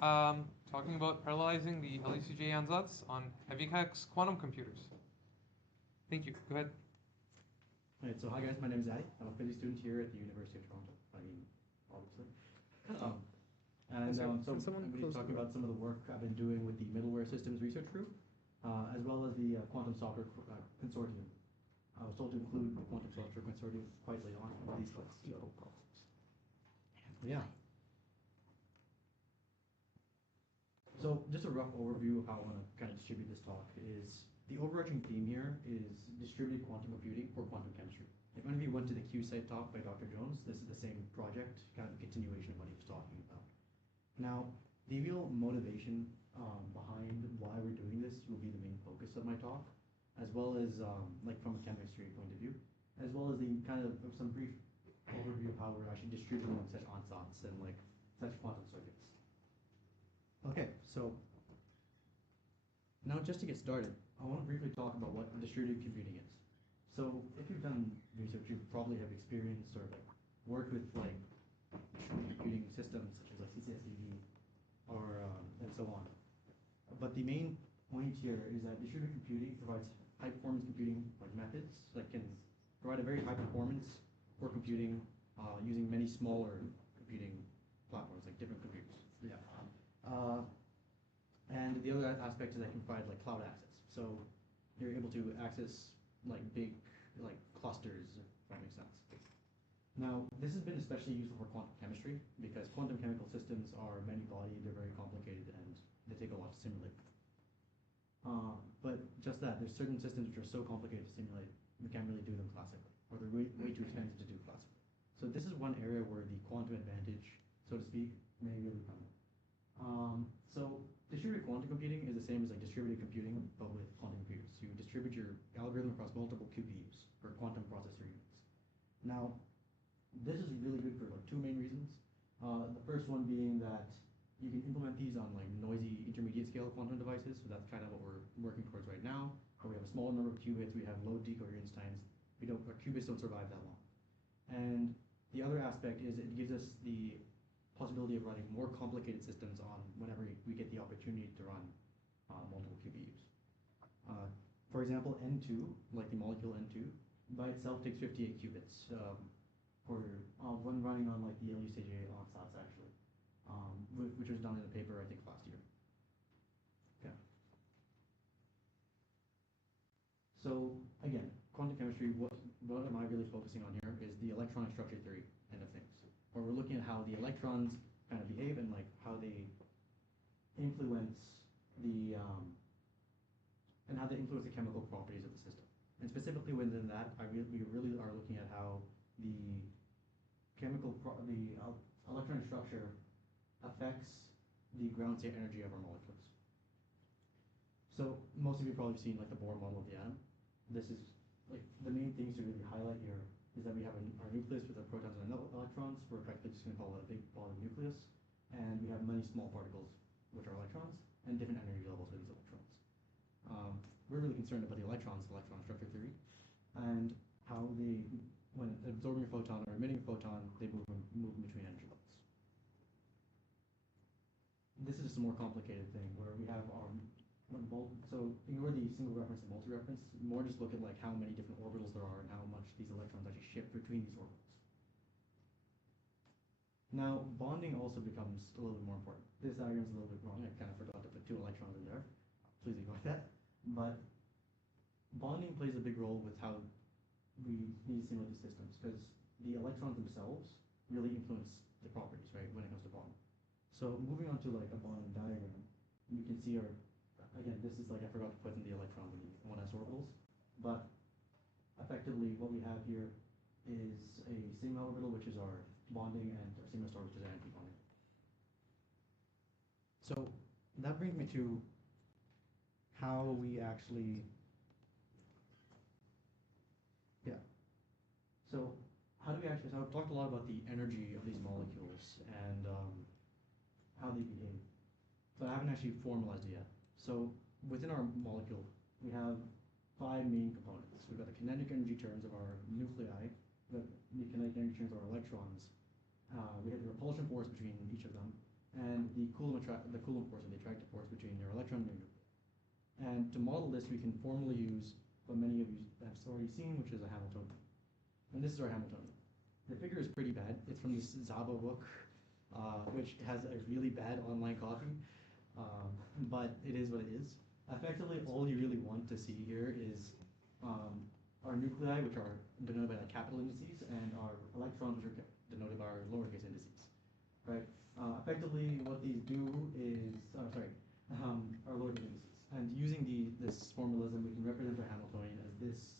talking about parallelizing the LUCJ Ansatz on heavy hex quantum computers. Thank you. Go ahead. Alright, so hi guys, my name is Aditya. I'm a physics student here at the University of Toronto. I mean, obviously. So I'm going to be talking about some of the work I've been doing with the Middleware Systems Research Group, as well as the Quantum Software Consortium. I was told to include the Quantum Software Consortium quite late on in these slides. Yeah. So just a rough overview of how I want to kind of distribute this talk is the overarching theme here is distributed quantum computing for quantum chemistry. If any of you went to the QSite talk by Dr. Jones, this is the same project, kind of a continuation of what he was talking about. Now, the real motivation behind why we're doing this will be the main focus of my talk, as well as like from a chemistry point of view, as well as the kind of some brief overview of how we're actually distributing such Ansatz and like such quantum circuits. Okay, so now just to get started, I want to briefly talk about what distributed computing is. So if you've done research, you probably have experienced or like worked with like distributed computing systems such as like CCSDV or and so on. But the main point here is that distributed computing provides high performance computing like methods that can provide a very high performance for computing using many smaller computing platforms like different computers. Yeah. And the other aspect is that can provide like cloud access. So you're able to access like big like clusters, if that makes sense. Now, this has been especially useful for quantum chemistry because quantum chemical systems are many-bodied, they're very complicated, and they take a lot to simulate. But just that, there's certain systems which are so complicated to simulate, we can't really do them classically, or they're way too expensive to do classically. So this is one area where the quantum advantage, so to speak, may really come in. So distributed quantum computing is the same as like distributed computing, but with quantum computers. You distribute your algorithm across multiple QPUs, or quantum processor units. Now, this is really good for like two main reasons. The first one being that you can implement these on like noisy intermediate scale quantum devices, so that's kind of what we're working towards right now. Where we have a small number of qubits, we have low decoherence times. Our qubits don't survive that long. And the other aspect is it gives us the possibility of running more complicated systems on whenever we get the opportunity to run multiple QPUs. For example, N2, like the molecule N2, by itself takes 58 qubits for one running on like the LUCJ Ansatz actually, which was done in a paper I think last year. Okay. So again, quantum chemistry, what am I really focusing on here is the electron structure theory end of things, where we're looking at how the electrons kind of behave and like how they influence the chemical properties of the system. And specifically within that, we really are looking at how the electron structure affects the ground state energy of our molecules. So most of you probably seen like the Bohr model of the atom. This is like the main things to really highlight here is that we have our nucleus with the protons and electrons. We're effectively just going to call it a big ball of nucleus, and we have many small particles, which are electrons, and different energy levels for these electrons. We're really concerned about the electron structure theory, and how they, when absorbing a photon or emitting a photon, they move in between energy levels. This is just a more complicated thing where we have our so ignore the single reference and multi-reference, more just look at like how many different orbitals there are and how much these electrons actually shift between these orbitals. Now, bonding also becomes a little bit more important. This diagram is a little bit wrong. I kind of forgot to put 2 electrons in there. Please ignore that. But bonding plays a big role with how we need to simulate the systems, because the electrons themselves really influence the properties, right, when it comes to bonding. So moving on to like a bonding diagram, you can see again, this is like I forgot to put in the electrons in the 1s orbitals, but effectively what we have here is a sigma orbital, which is our bonding, and our sigma star, which is our anti-bonding. So that brings me to how we actually, so how do we actually, so I've talked a lot about the energy of these molecules and how they behave, but I haven't actually formalized it yet. So within our molecule, we have 5 main components. We've got the kinetic energy terms of our nuclei, the kinetic energy terms of our electrons. We have the repulsion force between each of them, and the Coulomb force, or the attractive force between your electron and your nuclei. And to model this, we can formally use what many of you have already seen, which is a Hamiltonian. And this is our Hamiltonian. The figure is pretty bad. It's from this Zaba book, which has a really bad online copy, but it is what it is. Effectively, all you really want to see here is our nuclei, which are denoted by like capital indices, and our electrons, which are denoted by our lowercase indices, right? Effectively, what these do is, our lowercase indices. And using this formalism, we can represent our Hamiltonian as this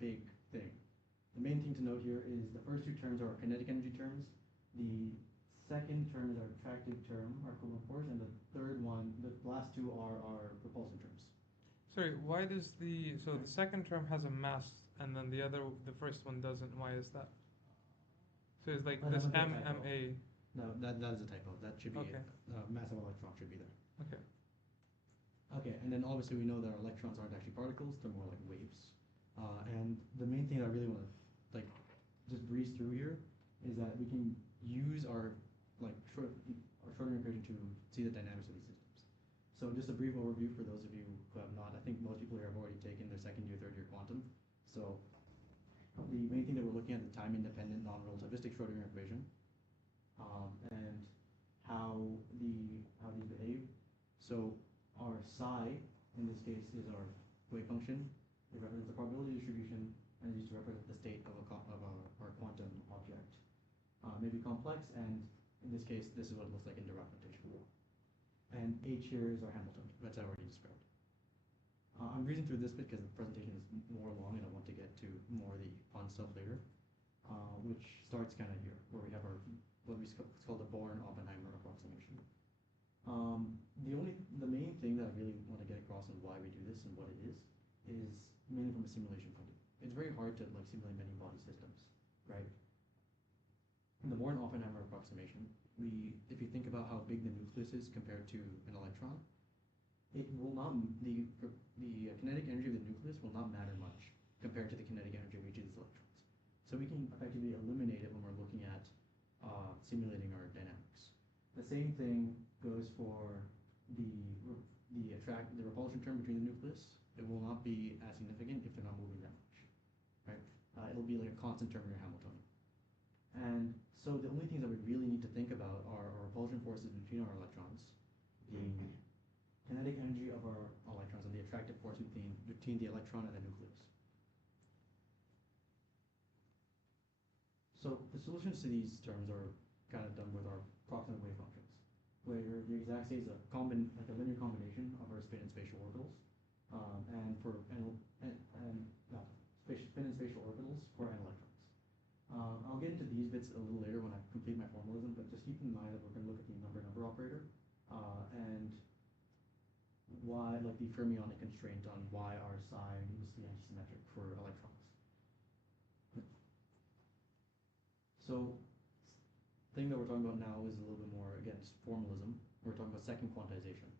big thing. The main thing to note here is the first two terms are our kinetic energy terms. The second term is our attractive term, our Coulomb force, and the third one, the last two are our propulsion terms. Sorry, why does the second term has a mass and then the first one doesn't? Why is that? So it's like this MMA. No, that is a typo. That should be Okay. Mass of electron should be there. Okay. Okay, and then obviously we know that our electrons aren't actually particles; they're more like waves. And the main thing I really want to just breeze through here is that we can use our Schrodinger equation to see the dynamics of these systems. So just a brief overview for those of you who have not. I think most people here have already taken their second year, third year quantum. So the main thing that we're looking at is time-independent non-relativistic Schrodinger equation, and how these behave. So our psi in this case is our wave function. It represents the probability distribution and is used to represent the state of our quantum object. Maybe complex, and in this case, this is what it looks like in Dirac notation. And H here is our Hamiltonian, that's I already described. I'm breezing through this bit because the presentation is more long and I want to get to more of the fun stuff later, which starts kind of here, where we have our what's called the Born-Oppenheimer approximation. The main thing that I really want to get across on why we do this and what it is mainly from a simulation point of view. It's very hard to simulate many body systems, right? In the Born-Oppenheimer approximation, if you think about how big the nucleus is compared to an electron, it will not the kinetic energy of the nucleus will not matter much compared to the kinetic energy of each of these electrons. So we can effectively eliminate it when we're looking at simulating our dynamics. The same thing goes for the repulsion term between the nucleus. It will not be as significant if they're not moving that much, right? It'll be like a constant term in your Hamiltonian. And so the only things that we really need to think about are our repulsion forces between our electrons, the kinetic energy of our electrons, and the attractive force between the electron and the nucleus. So the solutions to these terms are kind of done with our approximate wave functions, where the exact state is a linear combination of our spin and spatial orbitals, spin and spatial orbitals for n electrons. I'll get into these bits a little later when I complete my formalism, but just keep in mind that we're going to look at the number operator and why, the fermionic constraint on why our psi needs to be antisymmetric for electrons. So, the thing that we're talking about now is a little bit more, again, just formalism. We're talking about second quantization.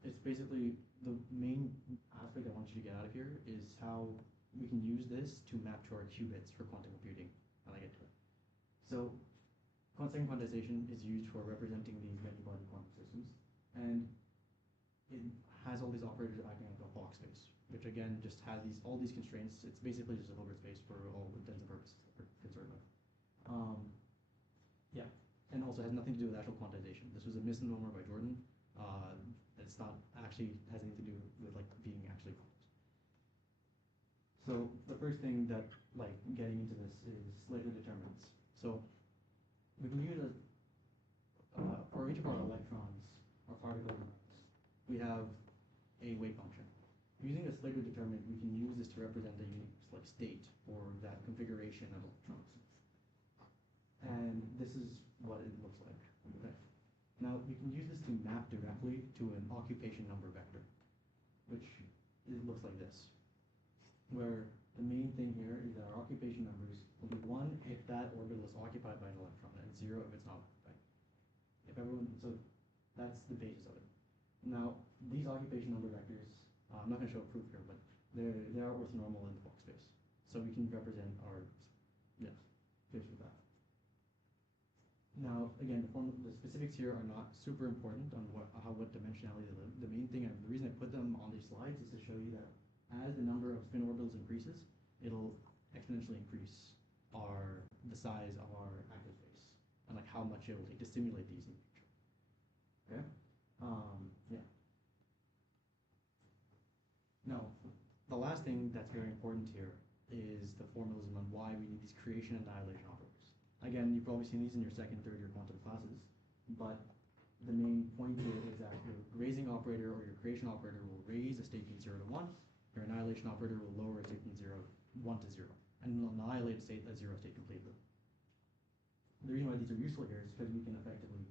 It's basically the main aspect I want you to get out of here is how we can use this to map to our qubits for quantum computing when I get to it. So, second quantization is used for representing these many-body quantum systems, and it has all these operators acting like a Fock space, which again just has all these constraints. It's basically just a Hilbert space for all intents and purposes that we're concerned with. Yeah, and also has nothing to do with actual quantization. This was a misnomer by Jordan. It's not actually has anything to do with being actually quantized. So the first thing that getting into this is Slater determinants. So we can use for each of our electrons or particles, we have a wave function. Using a Slater determinant, we can use this to represent a unique state for that configuration of electrons. And this is what it looks like. Okay. Now we can use this to map directly to an occupation number vector, which looks like this, where the main thing here is that our occupation numbers will be 1 if that orbital is occupied by an electron, and 0 if it's not occupied. So that's the basis of it. Now these occupation number vectors, I'm not going to show a proof here, but they are orthonormal in the Fock space, so we can represent our space with that. Now, again, the specifics here are not super important on what dimensionality they live. The main thing, and the reason I put them on these slides is to show you that as the number of spin orbitals increases, it'll exponentially increase the size of our active space and like how much it'll take to simulate these in the future. Okay. Yeah. Now, the last thing that's very important here is the formalism on why we need these creation and annihilation operators. Again, you've probably seen these in your second, third year quantum classes, but the main point here is that your raising operator or your creation operator will raise a state from 0 to 1, your annihilation operator will lower a state from 1 to 0, and will annihilate a 0 state completely. The reason why these are useful here is because we can effectively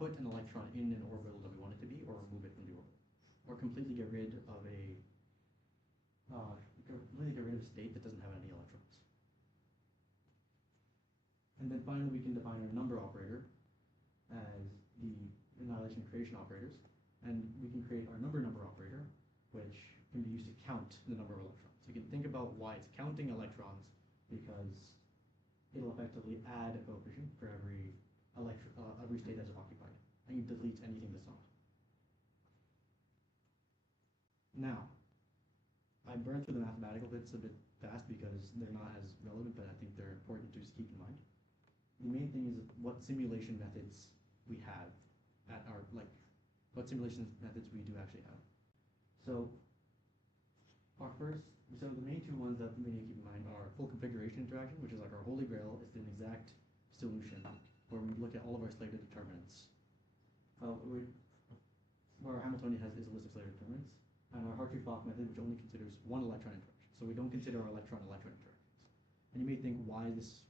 put an electron in an orbital that we want it to be, or remove it from the orbital, or completely get rid of a state that doesn't have any electrons. And then finally, we can define our number operator as the annihilation and creation operators, and we can create our number operator, which can be used to count the number of electrons. So you can think about why it's counting electrons, because it'll effectively add a coefficient for every state that's occupied, and you delete anything that's not. Now, I burned through the mathematical bits a bit fast because they're not as relevant, but I think they're important to just keep in mind. The main thing is what simulation methods we have what simulation methods we do actually have. So the main two ones that we need to keep in mind are full configuration interaction, which is like our holy grail. It's an exact solution where we look at all of our slated determinants. Where our Hamiltonian is a list of slated determinants, and our Hartree-Fock method, which only considers one electron interaction. So we don't consider our electron-electron interactions. And you may think, why is this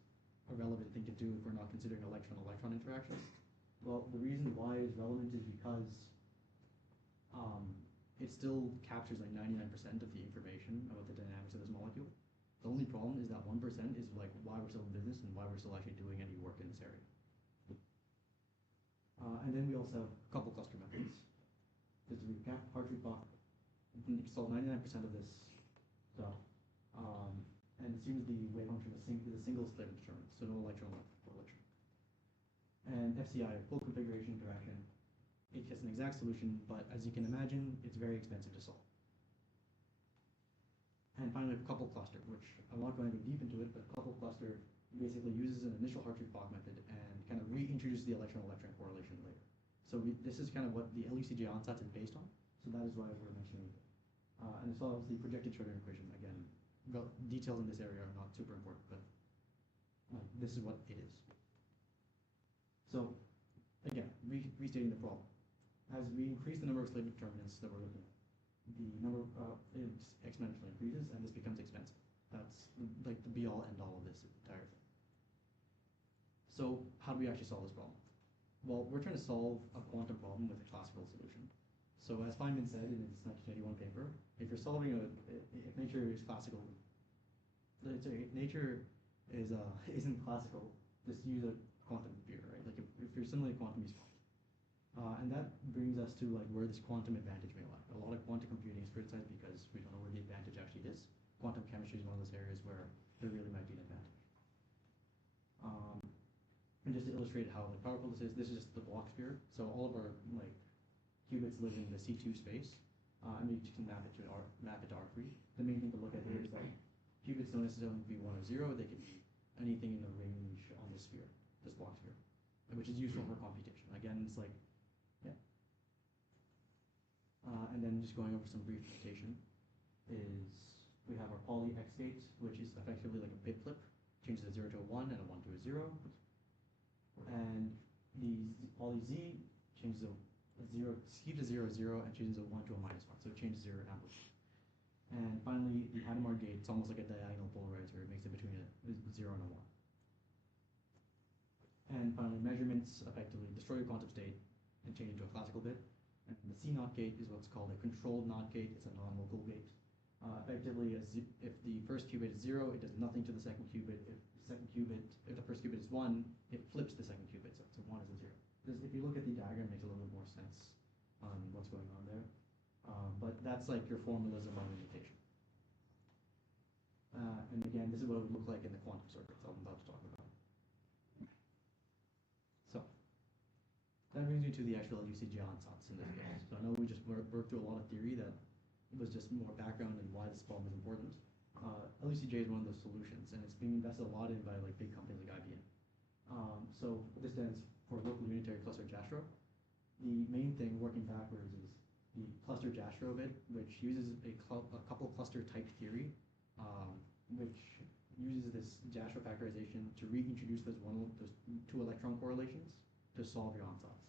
a relevant thing to do if we're not considering electron-electron interactions? Well, the reason why it's relevant is because it still captures like 99% of the information about the dynamics of this molecule. The only problem is that 1% is like why we're still in business and why we're still actually doing any work in this area. And then we also have a couple cluster methods. Just to recap, Hartree-Fock can solve 99% of this stuff. And assumes the wave function is a single slated determinant, so no electron correlation. And FCI, full configuration interaction, it gets an exact solution, but as you can imagine, it's very expensive to solve. And finally, couple cluster, which I'm not going to go deep into it, but couple cluster basically uses an initial Hartree-Fock method and kind of reintroduces the electron-electron correlation later. So this is kind of what the LUCJ Ansatz is based on, so that is why we're mentioning it. And it solves the projected Schrodinger equation. Again, details in this area are not super important, but this is what it is. So, again, restating the problem. As we increase the number of slated determinants that we're looking at, the number it exponentially increases, and this becomes expensive. That's like the be-all, end-all of this entire thing. So, how do we actually solve this problem? Well, we're trying to solve a quantum problem with a classical solution. So, as Feynman said in his 1981 paper, if you're solving if nature is classical, nature isn't classical, just use a quantum computer, right? Like if you're simulating quantum, use quantum. And that brings us to like where this quantum advantage may lie. A lot of quantum computing is criticized because we don't know where the advantage actually is. Quantum chemistry is one of those areas where there really might be an advantage. And just to illustrate how powerful this is just the block sphere. So all of our like qubits live in the C2 space, and we can map it to R3. The main thing to look at here is that qubits don't necessarily be 1 or 0. They can be anything in the range on this sphere, this block sphere, which is useful for computation. Again, it's like, yeah. And then just going over some brief notation is we have our poly X gate, which is effectively like a bit flip, changes a 0 to a 1 and a 1 to a 0. And the poly Z changes a 0, keeps a 0, 0, and changes a 1 to a -1, so it changes 0 amplitude. And finally, the Hadamard gate, it's almost like a diagonal polarizer. It makes it between a 0 and a 1. And finally, measurements effectively destroy your quantum state and change it to a classical bit. And the C0 gate is what's called a controlled NOT gate. It's a non-local gate. Effectively, if the first qubit is 0, it does nothing to the second qubit. If the first qubit is 1, it flips the second qubit, so 1 is a 0. If you look at the diagram, it makes a little bit more sense on what's going on there. But that's like your formalism on notation. And again, this is what it would look like in the quantum circuits I'm about to talk about. So, that brings me to the actual LUCJ Ansatz in this case. So I know we just worked through a lot of theory that was just more background and why this problem is important. LUCJ is one of those solutions, and it's being invested a lot in by like big companies like IBM. So this stands for local unitary cluster Jastrow. The main thing working backwards is the cluster Jastrow bit, which uses a couple cluster type theory, which uses this Jastrow factorization to reintroduce those two electron correlations to solve your ansatz.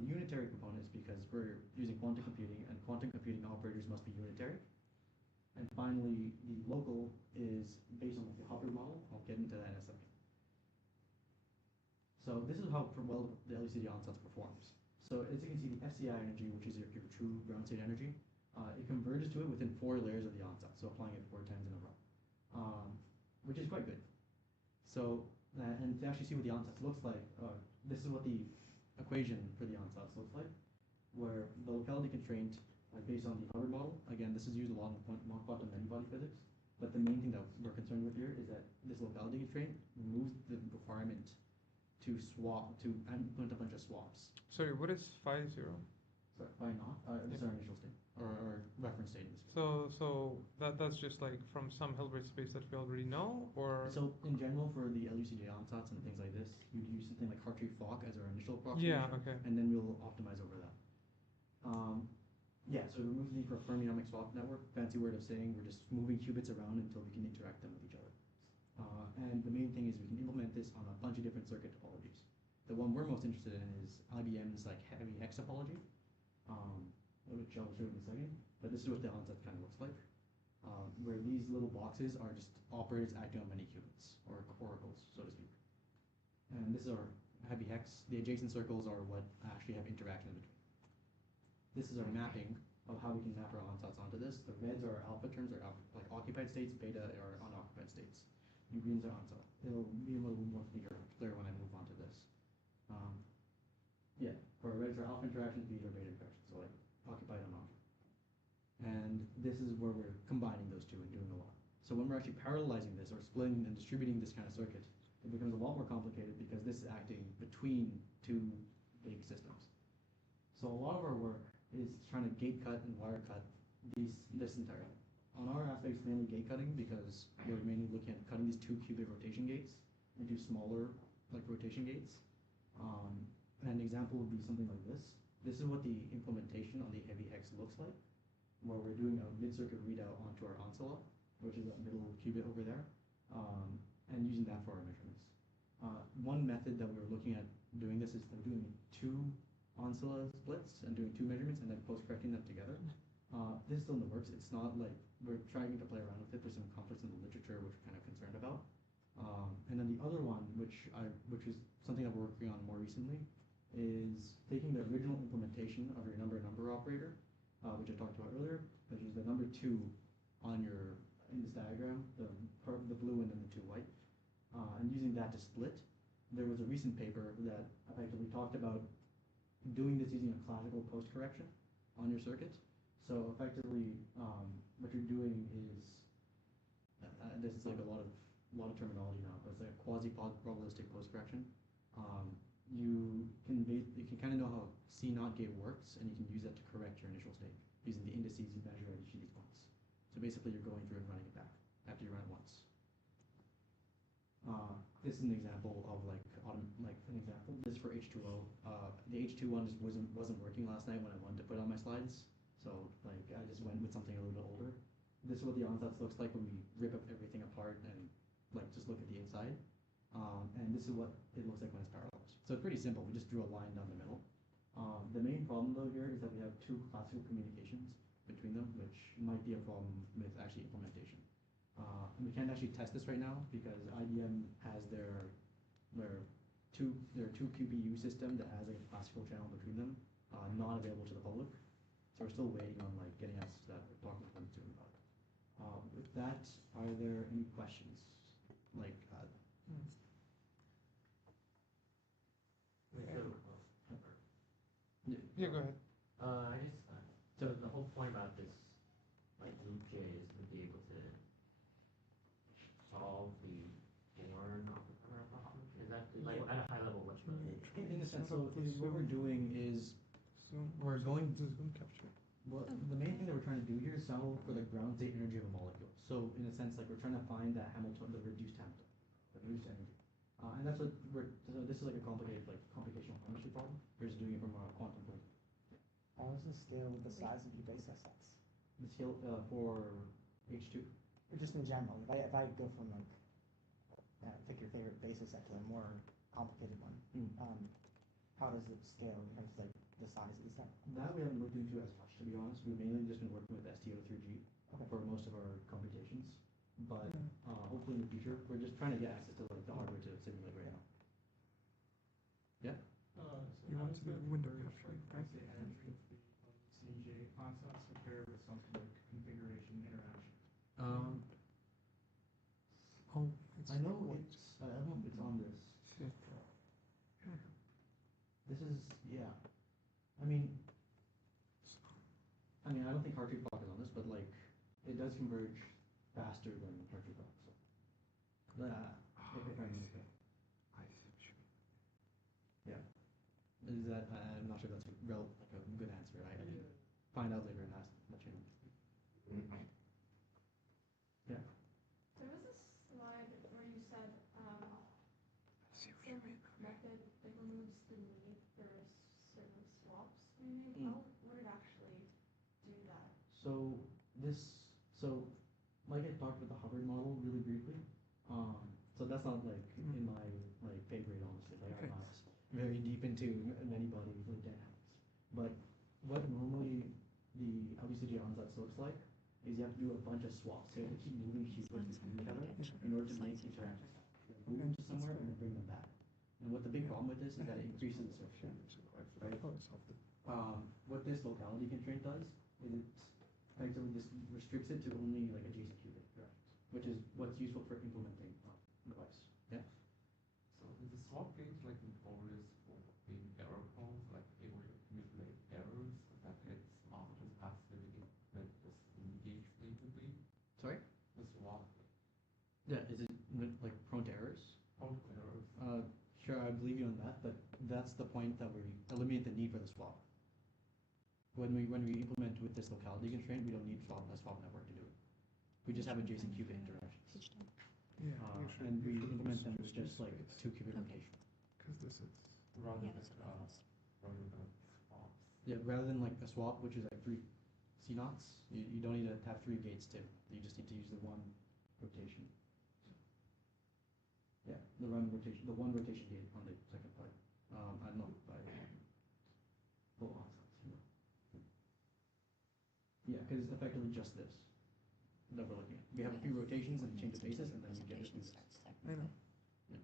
The unitary component is because we're using quantum computing, and quantum computing operators must be unitary. And finally, the local is based on like the Hopper model. I'll get into that in a second. So this is how well the LUCJ Ansatz performs. So as you can see, the FCI energy, which is your true ground state energy, it converges to it within 4 layers of the Ansatz, so applying it 4 times in a row, which is quite good. So, and to actually see what the Ansatz looks like, this is what the equation for the Ansatz looks like, where the locality constraint based on the Hubbard model. Again, this is used a lot in quantum many-body physics, but the main thing that we're concerned with here is that this locality constraint removes the requirement to implement a bunch of swaps. Sorry, what is phi 0? Sorry, phi naught? This is our initial state, or reference state in this case. So that's just like from some Hilbert space that we already know, or? So in general, for the LUCJ Ansatz and things like this, you'd use something like Hartree-Fock as our initial approximation. Yeah, okay. And then we'll optimize over that. Yeah, so it removes the need for a fermionic swap network. Fancy word of saying we're just moving qubits around until we can interact them with each other. And the main thing is we can implement this on a bunch of different circuit topologies. The one we're most interested in is IBM's like heavy hex topology, which I'll show in a second. But this is what the Ansatz kind of looks like, where these little boxes are just operators acting on many qubits, or oracles, so to speak. And this is our heavy hex. The adjacent circles are what actually have interaction in between. This is our mapping of how we can map our ansatz onto this. The reds are alpha terms, or alpha, like occupied states, beta are unoccupied states. And greens are ansatz. It'll be a little more clear when I move on to this. Yeah, for reds are alpha interactions, betas are beta interactions, so like occupied and unoccupied. And this is where we're combining those two and doing a lot. So when we're actually parallelizing this, or splitting and distributing this kind of circuit, it becomes a lot more complicated because this is acting between two big systems. So a lot of our work is trying to gate cut and wire cut this entire thing. On our aspect, it's mainly gate cutting because we're mainly looking at cutting these 2 qubit rotation gates into smaller like rotation gates. And an example would be something like this. This is what the implementation on the heavy hex looks like, where we're doing a mid-circuit readout onto our Onsala, which is that middle qubit over there, and using that for our measurements. One method that we were looking at doing this is doing 2 Onsala splits and doing 2 measurements and then post-correcting them together. This is still in the works. It's not like we're trying to play around with it. There's some conflicts in the literature which we're kind of concerned about. And then the other one, which is something that we're working on more recently, is taking the original implementation of your number operator, which I talked about earlier, which is the number 2 on in this diagram, the blue and then the 2 white, and using that to split. There was a recent paper that effectively talked about doing this using a classical post correction on your circuit. So effectively, what you're doing is this is like a lot of terminology now, but it's like a quasi-probabilistic post correction. You can kind of know how C0 gate works, and you can use that to correct your initial state using the indices you measure at each of these points. So basically, you're going through and running it back after you run it once. This is an example of like an example. This is for H2O. The H2 one just wasn't working last night when I wanted to put on my slides. So like I just went with something a little bit older. This is what the ansatz looks like when we rip up everything apart and like just look at the inside. And this is what it looks like when it's parallelized. So it's pretty simple. We just drew a line down the middle. The main problem though here is that we have 2 classical communications between them, which might be a problem with actually implementation. We can't actually test this right now because IBM has their 2 QPU system that has a classical channel between them, not available to the public. So we're still waiting on like getting us that. We're talking to them soon about it. With that, are there any questions? Like, Yeah, go ahead. I guess so. The whole point about this, like LUCJ, is to be able to solve the Born operator problem. Is that like at a high level? What you mean? In a sense, so what we're doing is we're going to capture. well, the main thing that we're trying to do here is solve for the ground state energy of a molecule. So in a sense, like we're trying to find that Hamilton, the reduced Hamilton, the reduced energy. And that's what so this is like a complicated, like computational chemistry problem. We're just doing it from a quantum point of view. How does it scale with the size of your base sets? The scale for H2. Or just in general, if I go from like, pick your favorite basis set to a more complicated one, how does it scale in terms of like the size of the set? That we haven't looked into as much, to be honest. We've mainly just been working with STO3G for most of our computations. But hopefully in the future, we're just trying to get access to like the hardware to simulate right now. Yeah? You want to do window capture, right? The energy of the CJ Ansatz compared with something like configuration interaction. I know it's, I don't know if it's on this. This is, yeah. I mean, I don't think Hartree-Fock is on this, but like, it does converge faster than Hartree-Fock, so. If I remember correctly. Yeah. Is that, I'm not sure that's like a good answer. I can find out later and ask the channel. Yeah. There was a slide where you said some method that removes the need for certain swaps being made. How would it actually do that? So like I talked about the Hubbard model really briefly. So that's not like in my like pay grade, honestly. Like I'm not very deep into many body like dynamics. But what normally the LUCJ Ansatz looks like is you have to do a bunch of swaps. So you have to keep moving cuboids between each other in order to make each other move them to somewhere and then bring them back. And what the big problem with this is that it increases the surface area, right? What this locality constraint does is it effectively just restricts it to only like adjacent cubic directions, which is what's useful for implementing device. Yeah. So is the swap gauge like notorious for being error prone, like able to accumulate errors that it's often passively with this gauge frequently? Sorry? The swap Yeah, is it like prone to errors? prone to errors. Sure, I believe you on that, but that's the point that we eliminate the need for the swap. When we implement with this locality constraint, we don't need a swap network to do it. We just have adjacent qubit interactions. Yeah, And we implement them with just like 2 qubit rotation. Because this is. Rather than swaps. Yeah, rather than like a swap, which is like 3 C-naughts, you don't need to have 3 gates too. You just need to use the one rotation. Yeah, the one rotation gate on the second part. I don't know if I full Ansatz. Yeah, because it's effectively just this that we're looking at. We have a few rotations and change the basis, and then you get this. I know. Yeah.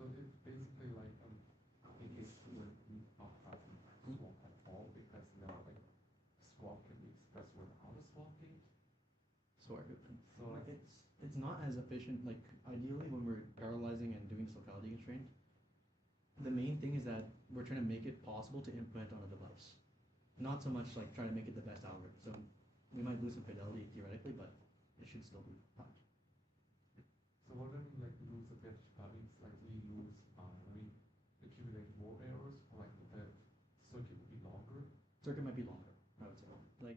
So it's basically like in case you would not have swap at all because now like swap can be expressed without a swap gate. Sort of. So Like it's not as efficient. Like ideally, when we're parallelizing and doing locality constraint, the main thing is that we're trying to make it possible to implement on a device, not so much like trying to make it the best algorithm. So we might lose some fidelity theoretically, but it should still be fine. So what do we like lose a bit? Like we lose when we accumulate more errors, or like the circuit would be longer. Circuit might be longer, I would say. Like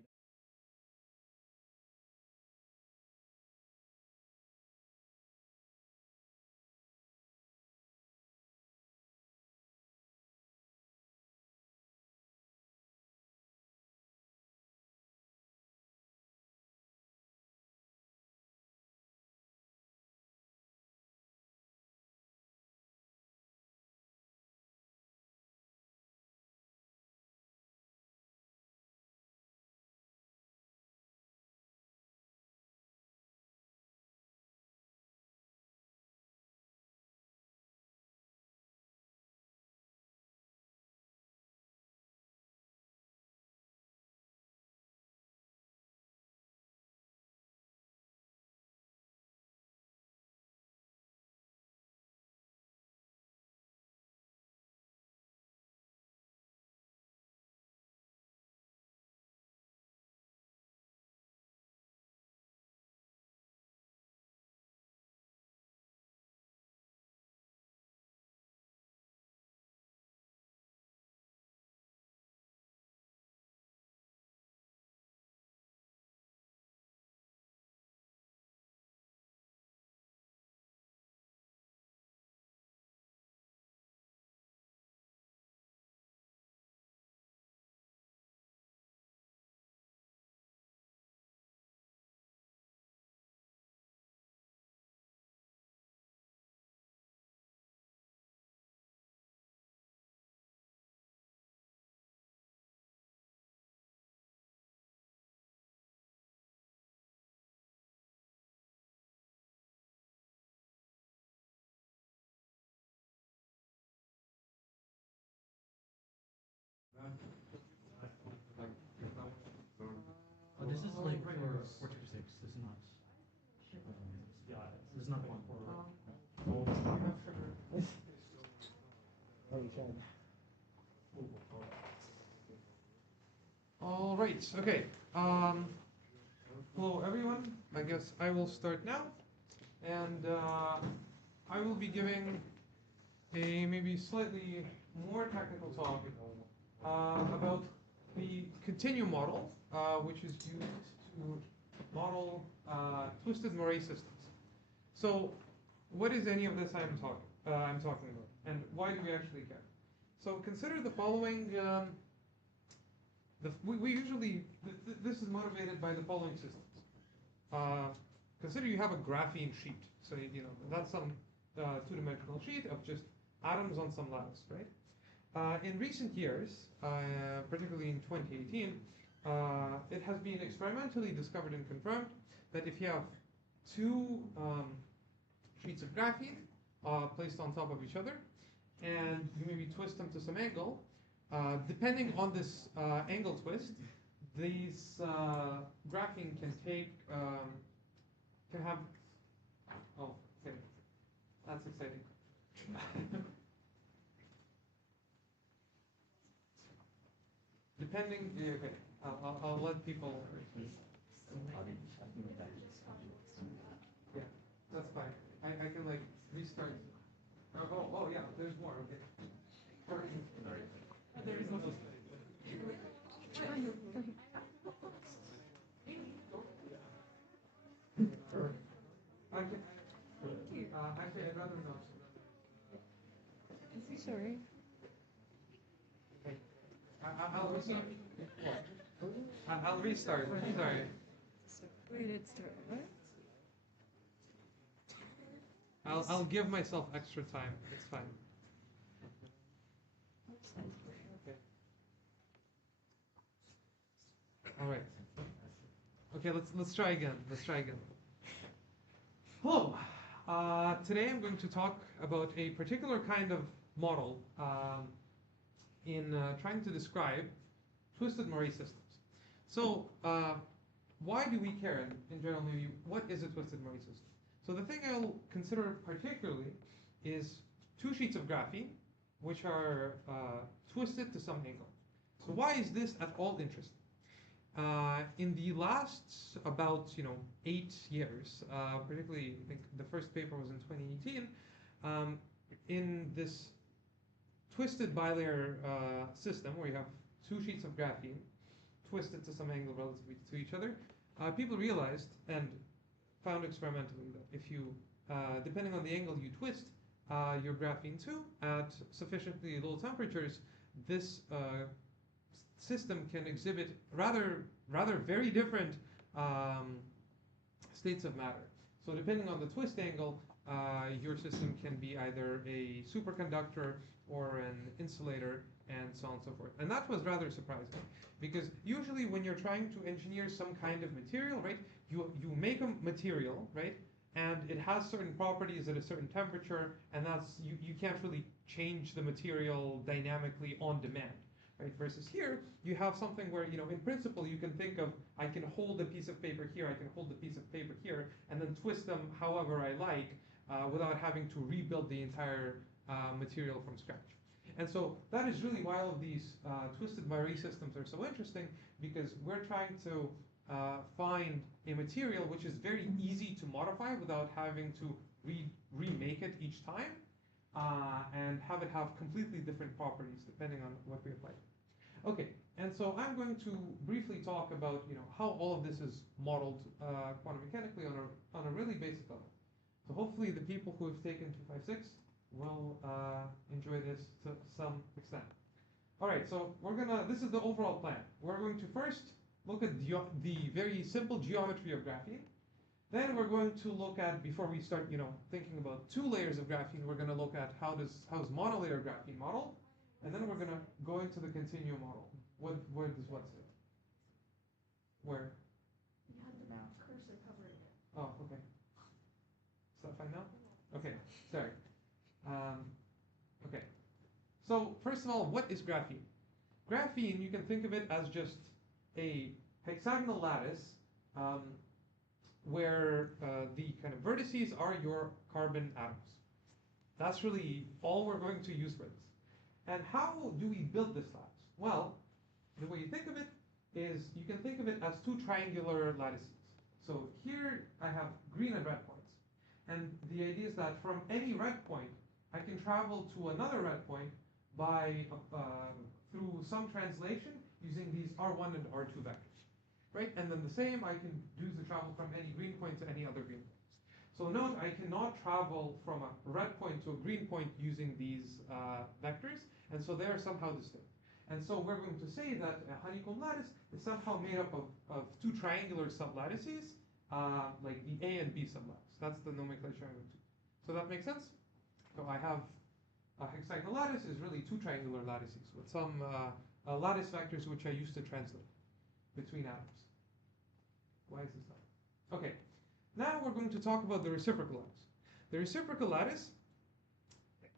4 to 6 is not. Yeah, there's nothing for. Oh, you should. All right. Okay. Hello, everyone. I guess I will start now, and I will be giving a maybe slightly more technical talk about the continuum model, which is used to model twisted moray systems. So, what is any of this I'm talking about, and why do we actually care? So, consider the following. We usually this is motivated by the following systems. Consider you have a graphene sheet. So that's some two-dimensional sheet of just atoms on some lattice, right? In recent years, particularly in 2018, it has been experimentally discovered and confirmed that if you have two sheets of graphene placed on top of each other, and you maybe twist them to some angle, depending on this angle twist, these graphene can have. Oh, okay, that's exciting. Depending, okay, I'll let people. Yeah, that's fine. I can like restart. Oh yeah, there's more. Okay. There is no. Actually, I'd rather not. Sorry. Okay. I'll restart. I'll restart. Sorry. Wait, it started. What? I'll give myself extra time. It's fine. Okay. All right. Okay, let's try again. Hello. Today I'm going to talk about a particular kind of model in trying to describe twisted moray systems. So, why do we care in general? Maybe what is a twisted moray system? So the thing I'll consider particularly is two sheets of graphene, which are twisted to some angle. So why is this at all interesting? In the last about 8 years, particularly I think the first paper was in 2018, in this twisted bilayer system where you have two sheets of graphene twisted to some angle relative to each other, people realized and found experimentally that if you, depending on the angle you twist your graphene to at sufficiently low temperatures, this system can exhibit rather very different states of matter. So depending on the twist angle, your system can be either a superconductor or an insulator, and so on and so forth. And that was rather surprising, because usually when you're trying to engineer some kind of material, right, you make a material, right, and it has certain properties at a certain temperature, and that's you can't really change the material dynamically on demand. Right? Versus here, you have something where, in principle, you can think of, I can hold a piece of paper here, I can hold a piece of paper here, and then twist them however I like, without having to rebuild the entire material from scratch. And so that is really why all of these twisted moray systems are so interesting, because we're trying to find a material which is very easy to modify without having to remake it each time, and have it have completely different properties depending on what we apply. Okay, and so I'm going to briefly talk about how all of this is modeled quantum mechanically on a really basic level. So hopefully the people who have taken 256 will enjoy this to some extent. All right, so this is the overall plan. We're going to first look at the very simple geometry of graphene. Then we're going to look at, before we start, thinking about two layers of graphene, we're going to look at how is monolayer graphene modeled, and then we're going to go into the continuum model. Where does what sit? Where? You had the mouse cursor covering it. Oh, okay. Is that fine now? Okay, sorry. Okay. So first of all, what is graphene? Graphene, you can think of it as just a hexagonal lattice where the kind of vertices are your carbon atoms. That's really all we're going to use for this. And how do we build this lattice? Well, the way you think of it is you can think of it as two triangular lattices. So here I have green and red points. And the idea is that from any red point, I can travel to another red point by through some translation using these R1 and R2 vectors, right? And then the same, I can do the travel from any green point to any other green point. So note, I cannot travel from a red point to a green point using these vectors, and so they are somehow distinct. And so we're going to say that a honeycomb lattice is somehow made up of two triangular sublattices, like the A and B sublattice. That's the nomenclature I'm going to use. So that makes sense? So I have a hexagonal lattice is really two triangular lattices with some lattice vectors which I use to translate between atoms. Why is this not? Okay, now we're going to talk about the reciprocal lattice. The reciprocal lattice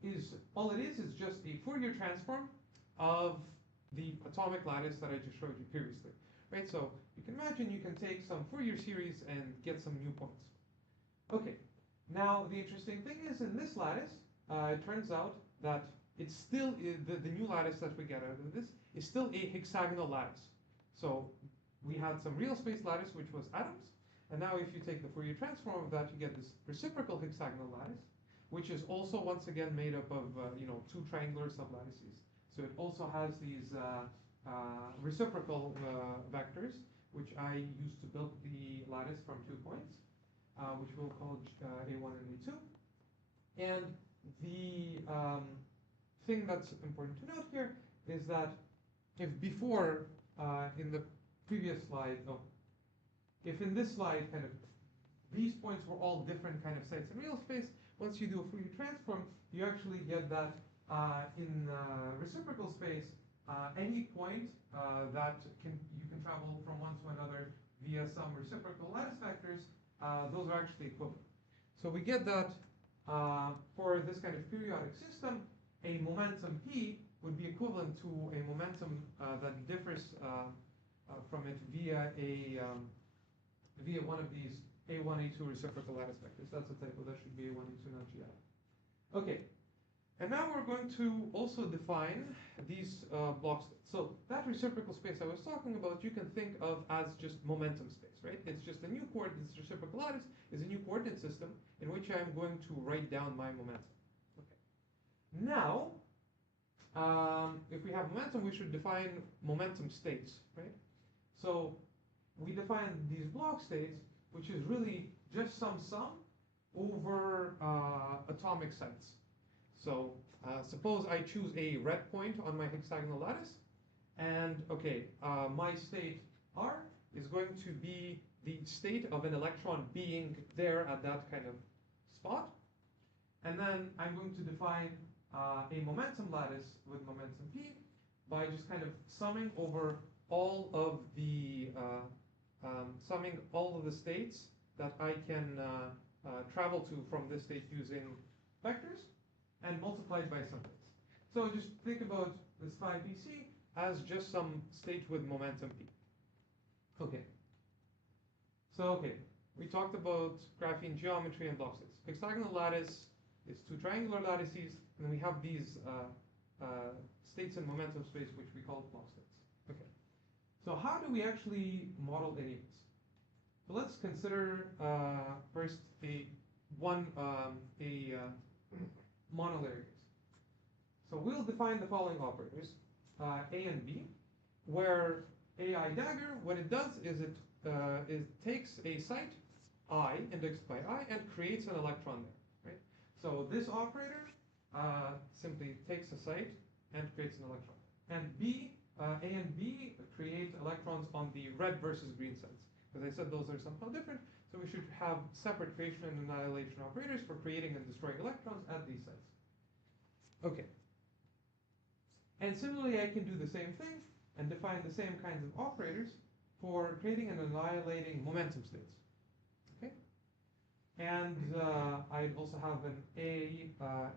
is, all it is just a Fourier transform of the atomic lattice that I just showed you previously, right? So you can imagine you can take some Fourier series and get some new points. Okay, now the interesting thing is in this lattice, it turns out that it's still, the new lattice that we get out of this is still a hexagonal lattice. So we had some real space lattice, which was atoms, and now if you take the Fourier transform of that, you get this reciprocal hexagonal lattice, which is also once again made up of two triangular sublattices. So it also has these reciprocal vectors, which I use to build the lattice from 2 points, which we'll call A1 and A2. And the thing that's important to note here is that if before, in the previous slide, if in this slide kind of these points were all different kind of sites in real space, once you do a Fourier transform, you actually get that in reciprocal space, any point that you can travel from one to another via some reciprocal lattice vectors, those are actually equivalent. So we get that for this kind of periodic system, a momentum p would be equivalent to a momentum that differs from it via via one of these A1, A2 reciprocal lattice vectors. That's a typo. That should be A1, A2, not GI. Okay. And now we're going to also define these block states. So that reciprocal space I was talking about, you can think of as just momentum space, right? It's just a new coordinate. This reciprocal lattice is a new coordinate system in which I'm going to write down my momentum. Okay. Now, if we have momentum, we should define momentum states, right? So we define these block states, which is really just some sum over atomic sites. So suppose I choose a red point on my hexagonal lattice, and okay, my state R is going to be the state of an electron being there at that kind of spot, and then I'm going to define a momentum lattice with momentum p by just kind of summing over all of the states that I can travel to from this state using vectors, and multiplied by some bits. So just think about this phi bc as just some state with momentum p. Okay. So okay, we talked about graphene geometry and block states. Hexagonal lattice is two triangular lattices, and then we have these states in momentum space, which we call block states. Okay. So how do we actually model any of this? So let's consider first a monolayer case. So we'll define the following operators, A and B, where AI dagger, what it does is it takes a site I, indexed by I, and creates an electron there, right? So this operator simply takes a site and creates an electron. And B, A and B create electrons on the red versus green sites. As I said, those are somehow different, so we should have separate creation and annihilation operators for creating and destroying electrons at these sites. Okay. And similarly, I can do the same thing and define the same kinds of operators for creating and annihilating momentum states. Okay. And I'd also have an A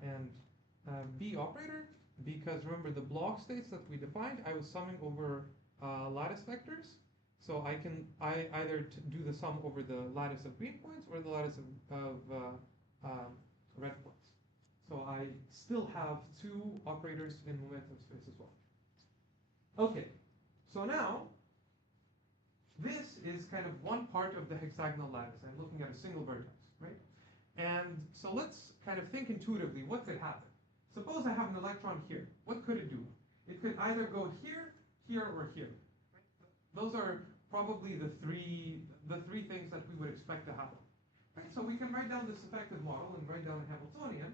and B operator, because remember the block states that we defined, I was summing over lattice vectors, So I either do the sum over the lattice of green points or the lattice of red points. So I still have two operators in momentum space as well. Okay, so now this is kind of one part of the hexagonal lattice. I'm looking at a single vertex, right? And so let's kind of think intuitively, what could happen? Suppose I have an electron here. What could it do? It could either go here, here, or here. Those are probably the three things that we would expect to happen. Right? So we can write down this effective model and write down a Hamiltonian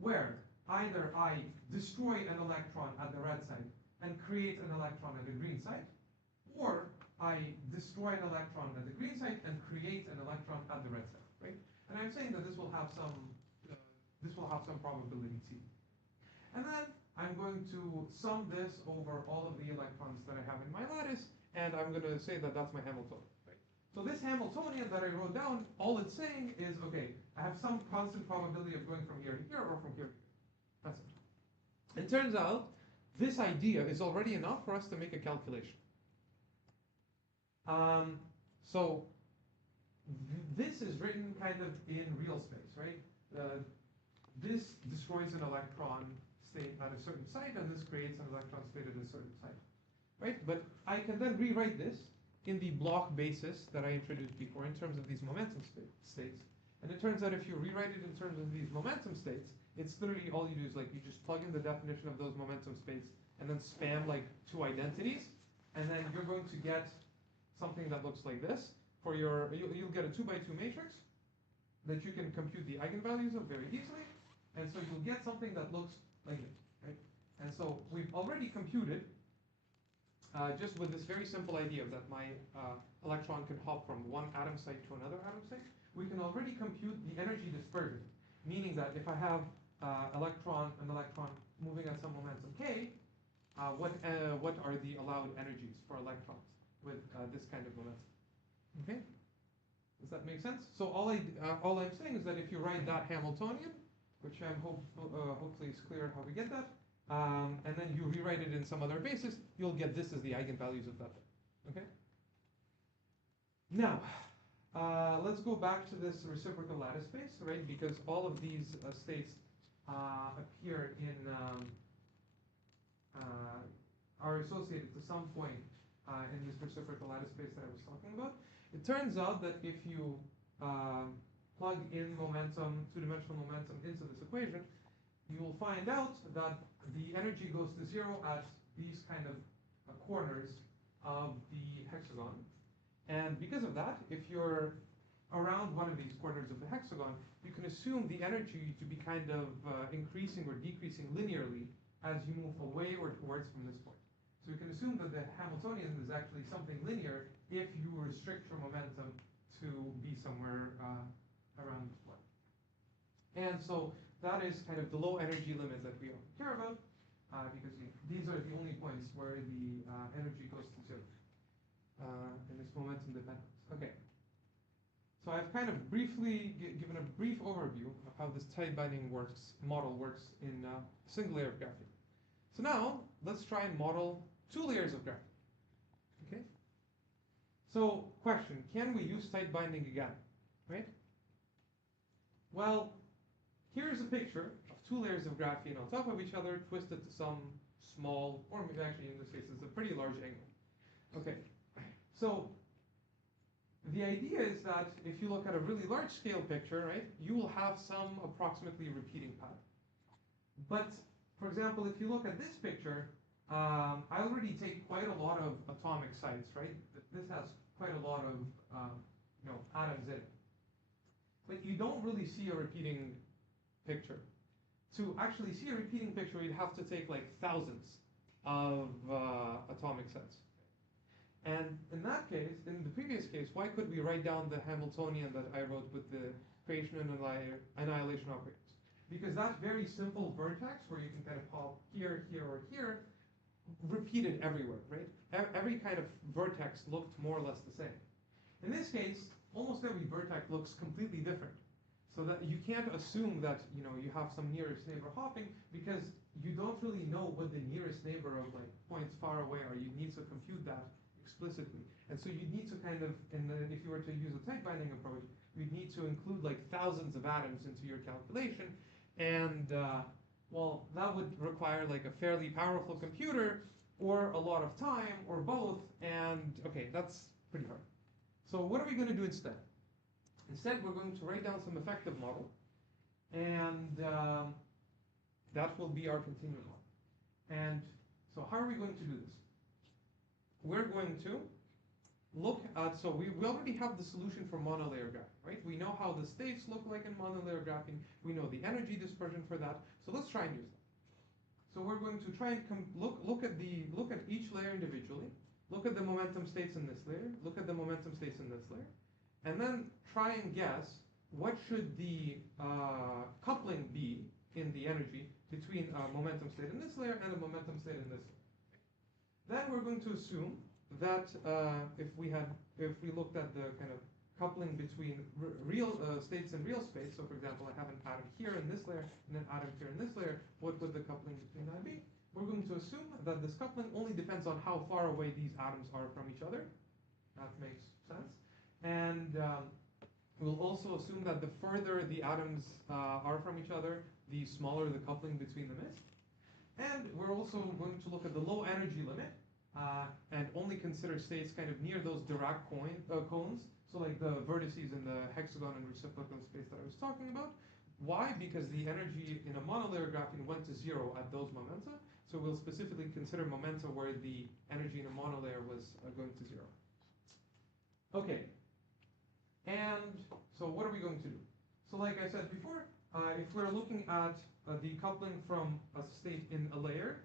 where either I destroy an electron at the red side and create an electron at the green side, or I destroy an electron at the green side and create an electron at the red side, right? And I'm saying that this will have some probability C. And then I'm going to sum this over all of the electrons that I have in my lattice, and I'm going to say that that's my Hamiltonian, right? So this Hamiltonian that I wrote down, all it's saying is, okay, I have some constant probability of going from here to here or from here to here. That's it. It turns out this idea is already enough for us to make a calculation. So this is written kind of in real space, right? This destroys an electron state at a certain site, and this creates an electron state at a certain site, right? But I can then rewrite this in the block basis that I introduced before in terms of these momentum states. And it turns out if you rewrite it in terms of these momentum states, it's literally all you do is like you just plug in the definition of those momentum states and then spam like two identities, and then you're going to get something that looks like this. For your, you'll get a 2x2 matrix that you can compute the eigenvalues of very easily, and so you'll get something that looks like this, right? And so we've already computed, just with this very simple idea that my electron can hop from one atom site to another atom site, we can already compute the energy dispersion, meaning that if I have an electron moving at some momentum k, what are the allowed energies for electrons with this kind of momentum? Okay, does that make sense? So all I'm saying is that if you write that Hamiltonian, which I'm hopefully is clear how we get that, and then you rewrite it in some other basis, you'll get this as the eigenvalues of that thing. Okay. Now, let's go back to this reciprocal lattice space, right? Because all of these states appear in are associated to some point in this reciprocal lattice space that I was talking about. It turns out that if you plug in momentum, two-dimensional momentum into this equation, you will find out that the energy goes to zero at these kind of corners of the hexagon. And because of that, if you're around one of these corners of the hexagon, you can assume the energy to be kind of increasing or decreasing linearly as you move away or towards from this point. So you can assume that the Hamiltonian is actually something linear if you restrict your momentum to be somewhere around this point. And so that is kind of the low energy limit that we care about, because these are the only points where the energy goes to zero in this momentum dependence. Okay. So I've kind of briefly given a brief overview of how this tight binding model works in a single layer of graphene. So now let's try and model two layers of graphene. Okay. So question: can we use tight binding again? Right. Well, here's a picture of two layers of graphene on top of each other, twisted to some small, or maybe actually in this case it's a pretty large angle. Okay. So the idea is that if you look at a really large scale picture, right, you will have some approximately repeating pattern. But for example, if you look at this picture, I already take quite a lot of atomic sites, right? This has quite a lot of atoms in it. But you don't really see a repeating picture. To actually see a repeating picture, you'd have to take like thousands of atomic sets. And in that case, in the previous case, why could we write down the Hamiltonian that I wrote with the creation and annihilation operators? Because that very simple vertex, where you can kind of hop here, here, or here, repeated everywhere, right? Every kind of vertex looked more or less the same. In this case, almost every vertex looks completely different. So that you can't assume that you have some nearest neighbor hopping, because you don't really know what the nearest neighbor of like points far away are. You need to compute that explicitly. And so you need to kind of, if you were to use a tight binding approach, you'd need to include like thousands of atoms into your calculation. And well, that would require like a fairly powerful computer or a lot of time or both. And okay, that's pretty hard. So what are we going to do instead? Instead, we're going to write down some effective model. And that will be our continuum model. And so how are we going to do this? We're going to look at, so we already have the solution for monolayer graphene, right? We know how the states look like in monolayer graphene. We know the energy dispersion for that. So let's try and use that. So we're going to try and look at each layer individually. Look at the momentum states in this layer. Look at the momentum states in this layer. And then try and guess what should the coupling be in the energy between a momentum state in this layer and a momentum state in this layer. Then we're going to assume that if we looked at the kind of coupling between real states in real space, so for example, I have an atom here in this layer and an atom here in this layer, what would the coupling between that be? We're going to assume that this coupling only depends on how far away these atoms are from each other. That makes sense. And we'll also assume that the further the atoms are from each other, the smaller the coupling between them is. And we're also going to look at the low energy limit and only consider states kind of near those Dirac cones, so like the vertices in the hexagon and reciprocal space that I was talking about. Why? Because the energy in a monolayer graphene went to 0 at those momenta. So we'll specifically consider momenta where the energy in a monolayer was going to 0. Okay. And so what are we going to do? So like I said before, if we're looking at the coupling from a state in a layer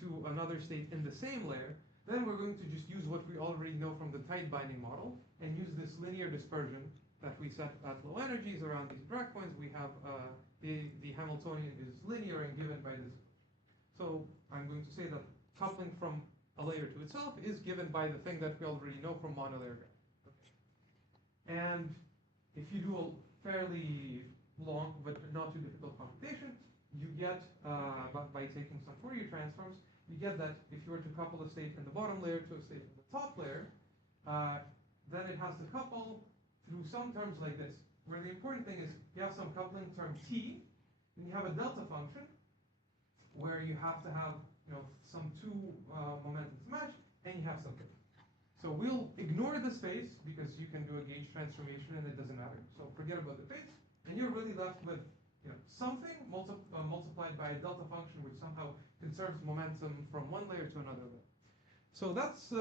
to another state in the same layer, then we're going to just use what we already know from the tight binding model and use this linear dispersion that we set at low energies around these Dirac points. We have the Hamiltonian is linear and given by this. So I'm going to say that coupling from a layer to itself is given by the thing that we already know from monolayer graphene. Okay. And if you do a fairly long but not too difficult computation, you get, by taking some Fourier transforms, you get that if you were to couple a state in the bottom layer to a state in the top layer, then it has to couple through some terms like this, where the important thing is you have some coupling term T, and you have a delta function, where you have to have some two momentum to match, and you have something. So we'll ignore the space because you can do a gauge transformation and it doesn't matter. So forget about the space, and you're really left with something multiplied by a delta function which somehow conserves momentum from one layer to another layer. So that's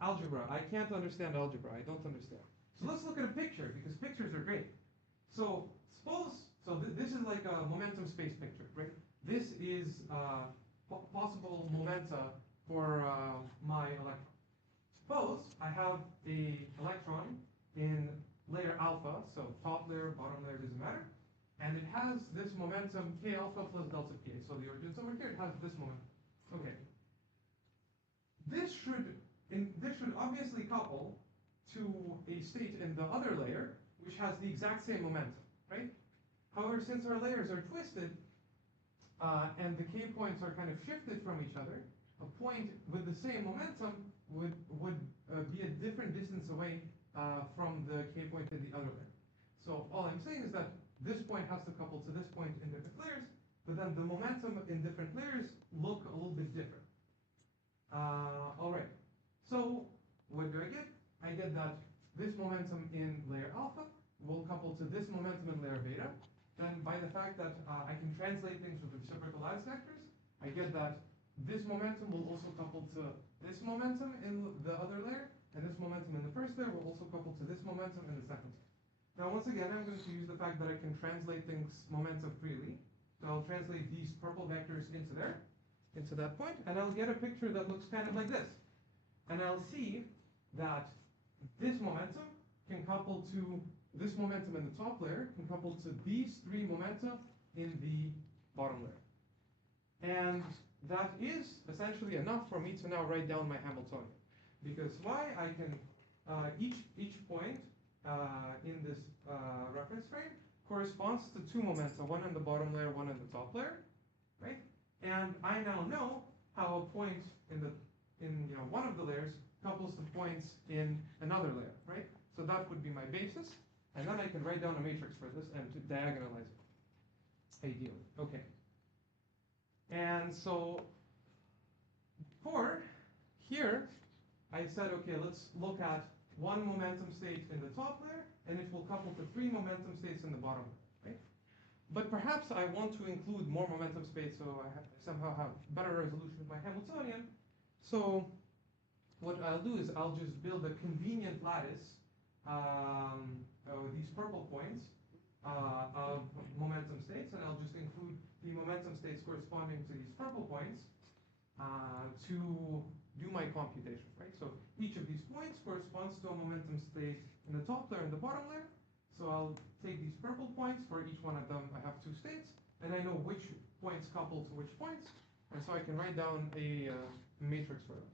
algebra. I can't understand algebra. I don't understand. So let's look at a picture because pictures are great. So this is like a momentum space picture, right? This is possible momenta for my electron. Suppose I have an electron in layer alpha, so top layer, bottom layer, doesn't matter, and it has this momentum k alpha plus delta k. So the origin's over here, it has this momentum. Okay. This should obviously couple to a state in the other layer, which has the exact same momentum, right? However, since our layers are twisted, and the k points are kind of shifted from each other, a point with the same momentum would be a different distance away from the k point in the other layer. So all I'm saying is that this point has to couple to this point in different layers, but then the momentum in different layers look a little bit different. All right. So what do I get? I get that this momentum in layer alpha will couple to this momentum in layer beta. Then by the fact that I can translate things with reciprocal lattice vectors, I get that this momentum will also couple to this momentum in the other layer, and this momentum in the first layer will also couple to this momentum in the second layer. Now once again, I'm going to use the fact that I can translate things momentum freely. So I'll translate these purple vectors into that point, and I'll get a picture that looks kind of like this. And I'll see that this momentum can couple to this momentum in the top layer, can couple to these three momenta in the bottom layer. And that is essentially enough for me to now write down my Hamiltonian. Because why? I can, each point in this reference frame corresponds to two momenta, one in the bottom layer, one in the top layer, right? And I now know how a point in one of the layers couples to points in another layer, right? So that would be my basis, and then I can write down a matrix for this and to diagonalize it. Ideal. Okay. And so for here, I said, okay, let's look at one momentum state in the top layer, and it will couple to 3 momentum states in the bottom layer, right? But perhaps I want to include more momentum states, so I somehow have better resolution with my Hamiltonian. So what I'll do is I'll just build a convenient lattice, these purple points of momentum states, and I'll just include the momentum states corresponding to these purple points to do my computation, right? So each of these points corresponds to a momentum state in the top layer and the bottom layer. So I'll take these purple points. For each one of them, I have 2 states, and I know which points couple to which points, and so I can write down a matrix for them.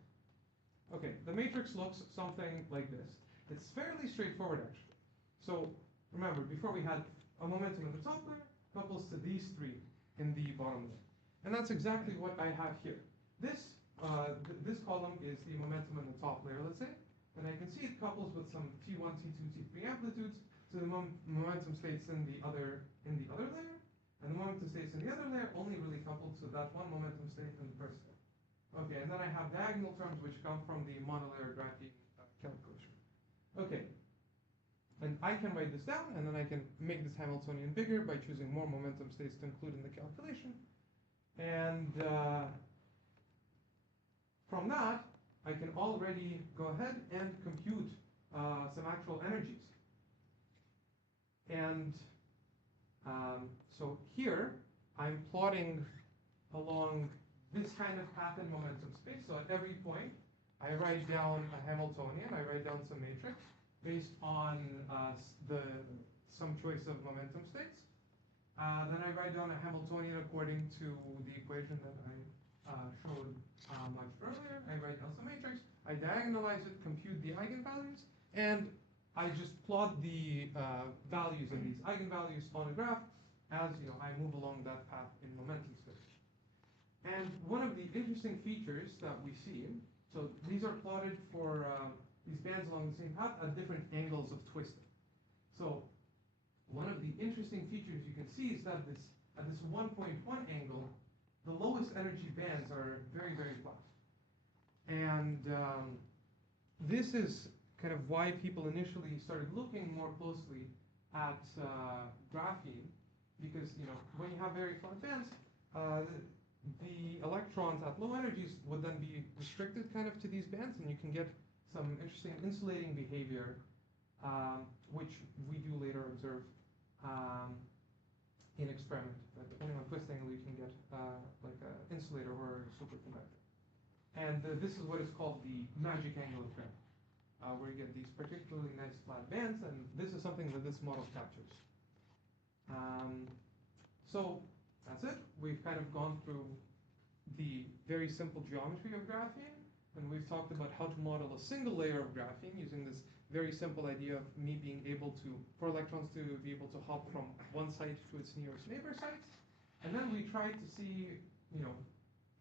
Okay, the matrix looks something like this. It's fairly straightforward, actually. So remember, before we had a momentum in the top layer couples to these 3 in the bottom layer, and that's exactly what I have here. This column is the momentum in the top layer, let's say, and I can see it couples with some T1, T2, T3 amplitudes to the momentum states in the other layer, and the momentum states in the other layer only really coupled to that one momentum state in the first layer. Okay, and then I have diagonal terms which come from the monolayer graphene calculation. Okay, and I can write this down, and then I can make this Hamiltonian bigger by choosing more momentum states to include in the calculation. And from that, I can already go ahead and compute some actual energies. And so here, I'm plotting along this kind of path in momentum space. So at every point, I write down a Hamiltonian, I write down some matrix based on some choice of momentum states. Then I write down a Hamiltonian according to the equation that I showed much earlier. I write down some matrix, I diagonalize it, compute the eigenvalues, and I just plot the values of these eigenvalues on a graph as I move along that path in momentum space. And one of the interesting features that we see, so these are plotted for these bands along the same path at different angles of twisting. So one of the interesting features you can see is that at this 1.1 angle, the lowest energy bands are very, very flat. And this is kind of why people initially started looking more closely at graphene, because when you have very flat bands, the electrons at low energies would then be restricted kind of to these bands, and you can get some interesting insulating behavior, which we do later observe in experiment. But depending on twist angle, you can get like an insulator or a superconductor. And this is what is called the magic angle of Graham, where you get these particularly nice flat bands, and this is something that this model captures. So that's it. We've kind of gone through the very simple geometry of graphene, and we've talked about how to model a single layer of graphene using this very simple idea of me being able to, for electrons to be able to hop from one site to its nearest neighbor sites. And then we tried to see,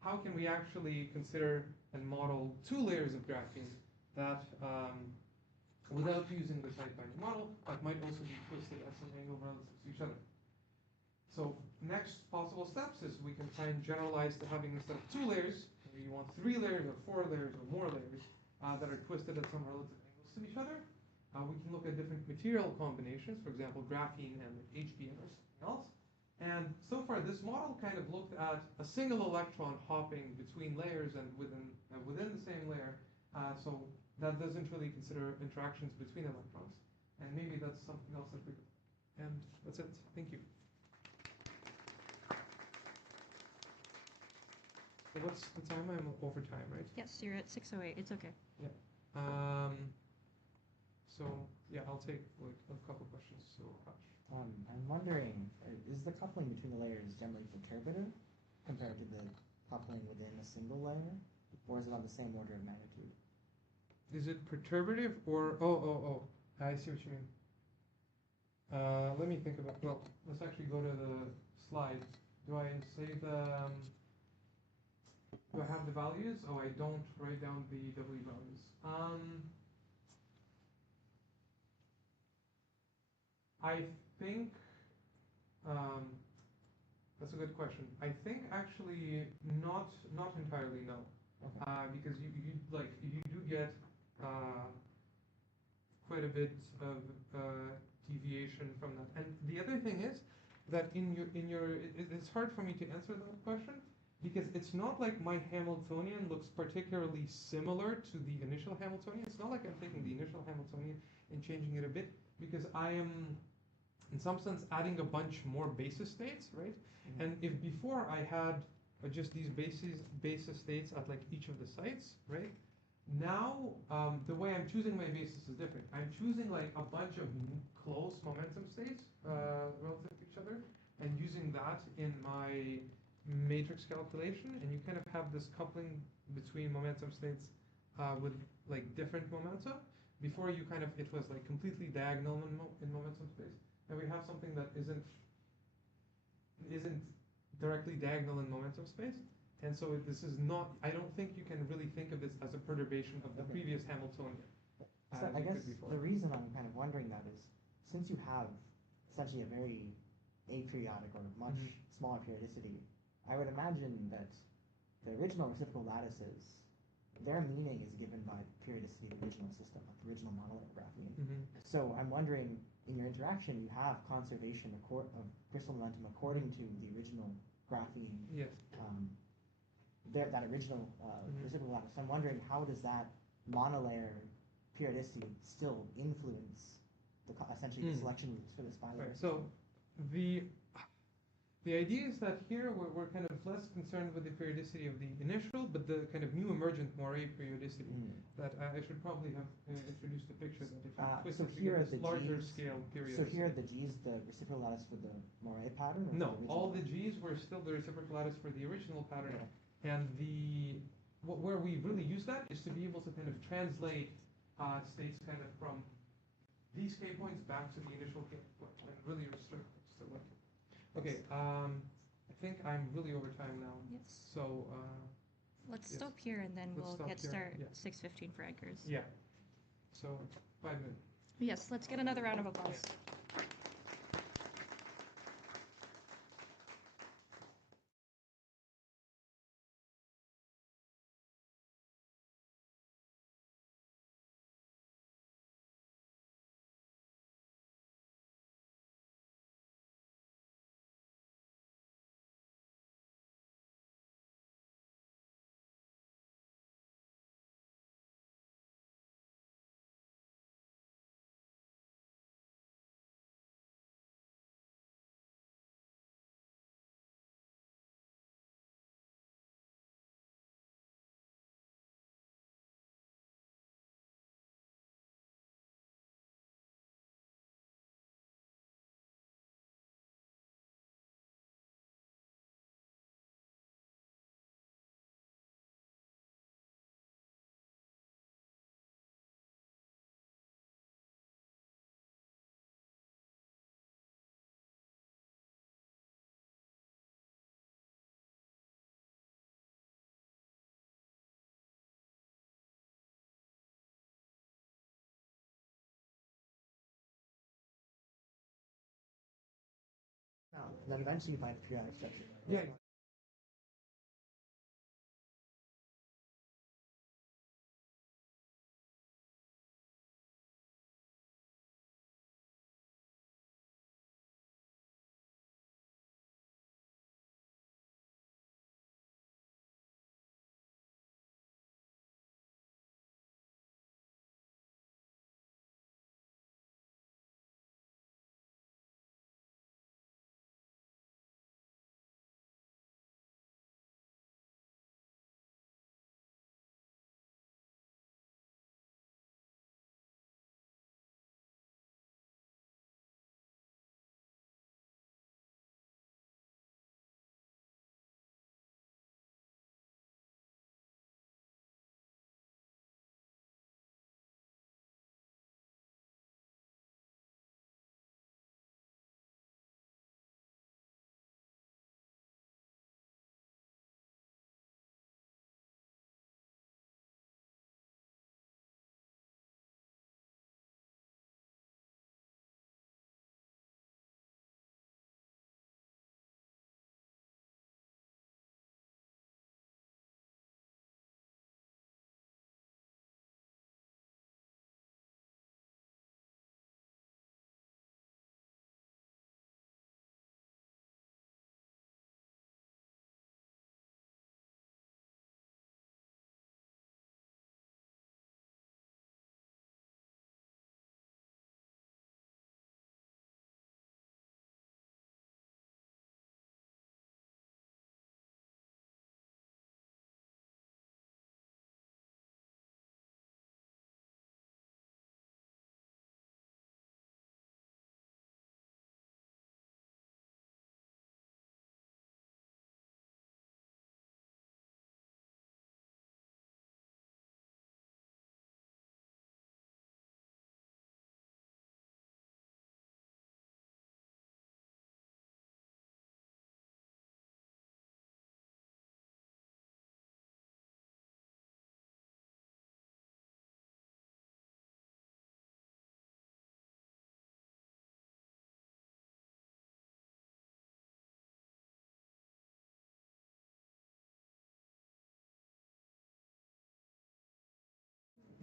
how can we actually consider and model 2 layers of graphene that, without using the tight binding model, that might also be twisted at some angle relative to each other. So next possible steps is we can try and generalize to having instead of 2 layers, maybe you want 3 layers or 4 layers or more layers that are twisted at some relative angles to each other. We can look at different material combinations, for example, graphene and HBN or something else. And so far, this model kind of looked at a single electron hopping between layers and within the same layer. So that doesn't really consider interactions between electrons. And maybe that's something else that we could. And that's it. Thank you. So what's the time? I'm over time, right? Yes, you're at 6:08. It's okay. Yeah. So yeah, I'll take like a couple questions. So I'm wondering, is the coupling between the layers generally perturbative compared to the coupling within a single layer, or is it on the same order of magnitude? Is it perturbative or I see what you mean. Let me think about. Well, let's actually go to the slide. Do I say the? Do I have the values? Oh, I don't write down the W values. I think that's a good question. I think actually not entirely, no. Okay. Because you do get quite a bit of deviation from that. And the other thing is that it's hard for me to answer that question because it's not like my Hamiltonian looks particularly similar to the initial Hamiltonian. It's not like I'm taking the initial Hamiltonian and changing it a bit because I am in some sense adding a bunch more basis states, right? Mm-hmm. And if before I had just these basis states at like each of the sites, right? Now, the way I'm choosing my basis is different. I'm choosing like a bunch of close momentum states relative to each other and using that in my matrix calculation, and you kind of have this coupling between momentum states with like different momenta. Before it was like completely diagonal in momentum space, and we have something that isn't directly diagonal in momentum space. And so this is not, I don't think you can really think of this as a perturbation of the previous Hamiltonian. So I guess the reason I'm kind of wondering that is, since you have essentially a very aperiodic or much smaller periodicity, I would imagine that the original reciprocal lattices, their meaning is given by periodicity of the original system, like the original monolayer graphene. So I'm wondering, in your interaction, you have conservation of crystal momentum according to the original graphene. Yes. That original reciprocal lattice. So I'm wondering, how does that monolayer periodicity still influence essentially the selection rules for this bilayer? Right. So the idea is that here we're kind of less concerned with the periodicity of the initial, but the kind of new emergent moire periodicity. That I should probably have introduced a picture that if you twist so it, here you are get the this larger G's, scale periodicity. So here are the G's, the reciprocal lattice for the moire pattern? Or No, for the all original? the G's were still the reciprocal lattice for the original pattern. Okay. And where we really use that is to be able to kind of translate states kind of from these K points back to the initial K point and really restrict it to like. Okay, I think I'm really over time now. Yes. So Let's yes. stop here and then Let's we'll stop get here, start yeah. 6:15 for Edgar's. yeah. So 5 minutes. Yes, let's get another round of applause. Then eventually you find a periodic structure. Yeah.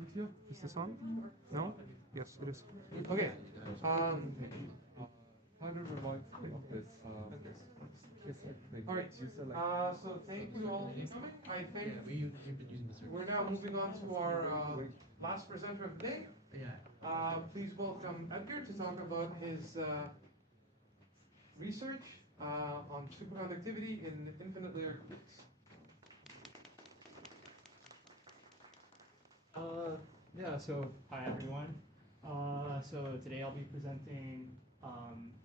Aditya? Is this on? No? Yes, it is. Okay. Kind of reminds me of this. All right. So thank you all for coming. I think we're now moving on to our last presenter of the day. Please welcome Edgar to talk about his research on superconductivity in infinite layer qubits. So hi everyone. So today I'll be presenting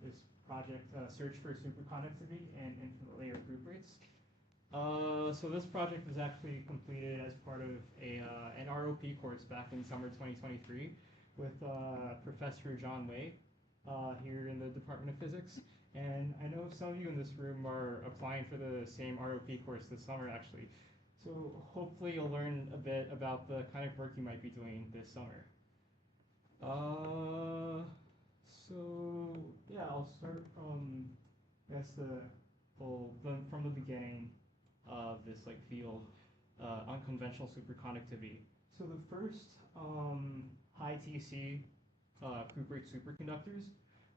this project, Search for Superconductivity and Infinite Layer Cuprates. So this project was actually completed as part of an ROP course back in summer 2023 with Professor John Wei here in the Department of Physics. And I know some of you in this room are applying for the same ROP course this summer actually. So hopefully you'll learn a bit about the kind of work you might be doing this summer. I'll start from from the beginning of this field, unconventional superconductivity. So the first high TC Cuprate superconductors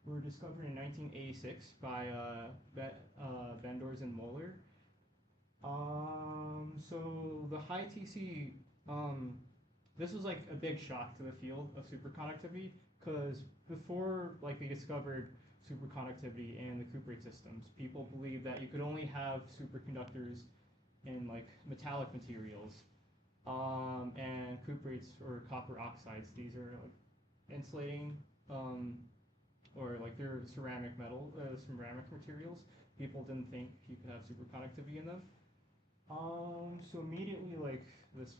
were discovered in 1986 by Bendors and Moeller. So the high TC, this was a big shock to the field of superconductivity, because before they discovered superconductivity in the cuprate systems, people believed that you could only have superconductors in metallic materials, and cuprates or copper oxides. These are insulating, or they're ceramic materials. People didn't think you could have superconductivity in them. So immediately, this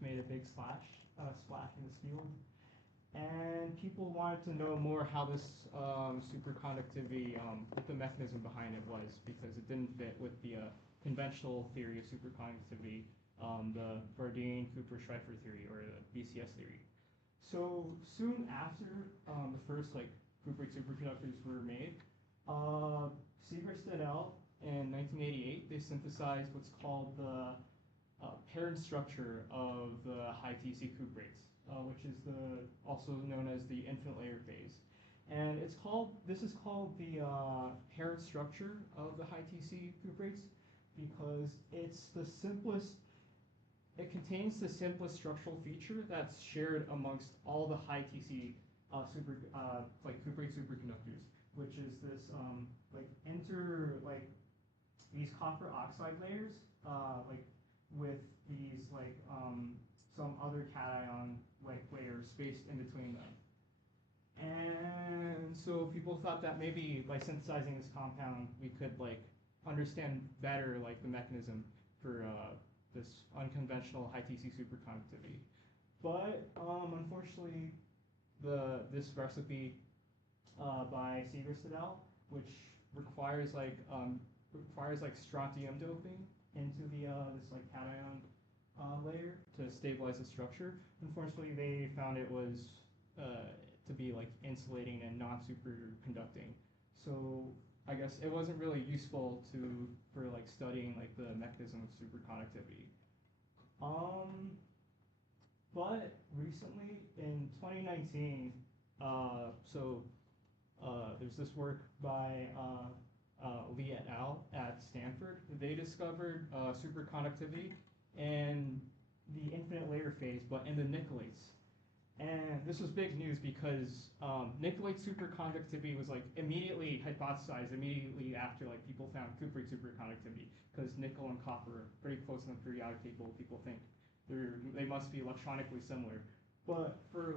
made a big splash in this field, and people wanted to know more how this superconductivity, what the mechanism behind it was, because it didn't fit with the conventional theory of superconductivity, the Bardeen-Cooper-Schrieffer theory, or the BCS theory. So soon after the first cuprate superconductors were made, Segrist et al. In 1988, they synthesized what's called the parent structure of the high TC cuprates, which is also known as the infinite layer phase. And this is called the parent structure of the high TC cuprates because it contains the simplest structural feature that's shared amongst all the high TC cuprate superconductors, which is this these copper oxide layers, with these some other cation layers spaced in between them. And so people thought that maybe by synthesizing this compound, we could understand better the mechanism for this unconventional high TC superconductivity. But unfortunately, this recipe by Segrist et al., which requires strontium doping into the this cation layer to stabilize the structure. Unfortunately, they found it was to be insulating and non-superconducting. So I guess it wasn't really useful for studying the mechanism of superconductivity. But recently in 2019, there's this work by Lee et al. At Stanford. They discovered superconductivity in the infinite layer phase, but in the nickelates. And this was big news because nickelate superconductivity was immediately hypothesized immediately after people found cuprate superconductivity, because nickel and copper are pretty close in the periodic table. People think they must be electronically similar. But for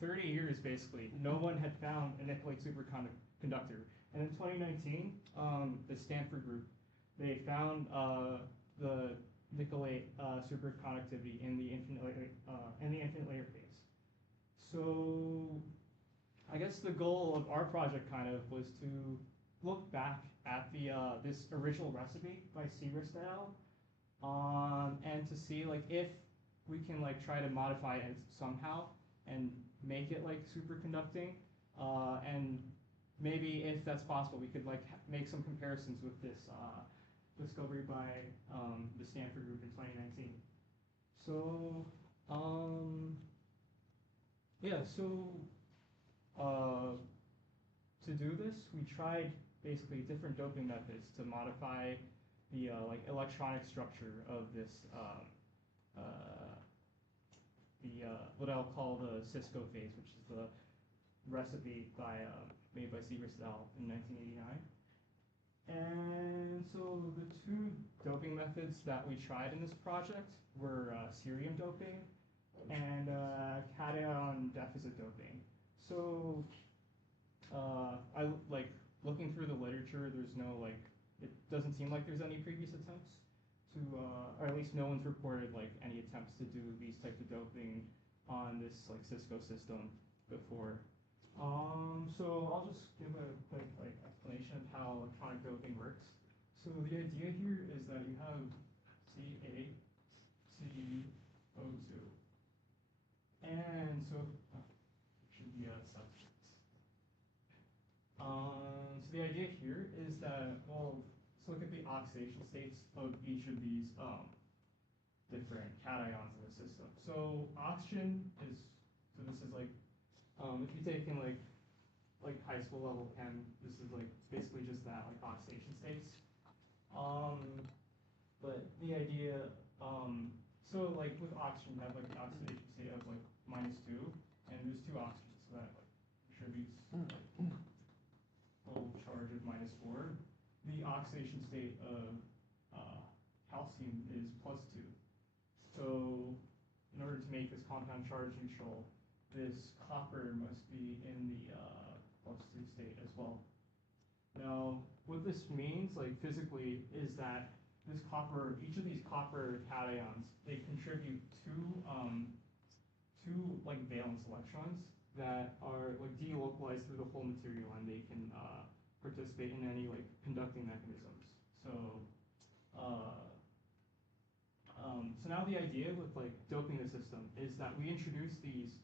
30 years basically, no one had found a nickelate superconductor. And in 2019, the Stanford group, they found the nickelate superconductivity in the infinite layer phase. So I guess the goal of our project was to look back at this original recipe by Segrist et al. And to see if we can try to modify it somehow and make it superconducting, and maybe if that's possible, we could make some comparisons with this discovery by the Stanford group in 2019. So Yeah, so to do this, we tried basically different doping methods to modify the like electronic structure of this what I'll call the Cisco phase, which is the recipe made by Segrist et al. In 1989. And so the two doping methods that we tried in this project were cerium doping and cation deficit doping. So I like looking through the literature. There's no it doesn't seem like there's any previous attempts to, or at least no one's reported like any attempts to do these types of doping on this like Cisco system before. So I'll just give a quick like explanation of how electronic doping works. So the idea here is that you have CaCO2, and so it should be a substance. So the idea here is that, well, let's look at the oxidation states of each of these different cations in the system. So oxygen is, so this is like, if you take in like high school level chem, this is like basically just that, like oxidation states. But the idea, so like with oxygen, you have like an oxidation state of like -2, and there's two oxygens, so that like contributes like, full charge of -4. The oxidation state of calcium is +2. So in order to make this compound charge neutral, this copper must be in the +2 state as well. Now, what this means, like physically, is that this copper, each of these copper cations, they contribute two like valence electrons that are like delocalized through the whole material, and they can participate in any like conducting mechanisms. So, so now the idea with like doping the system is that we introduce these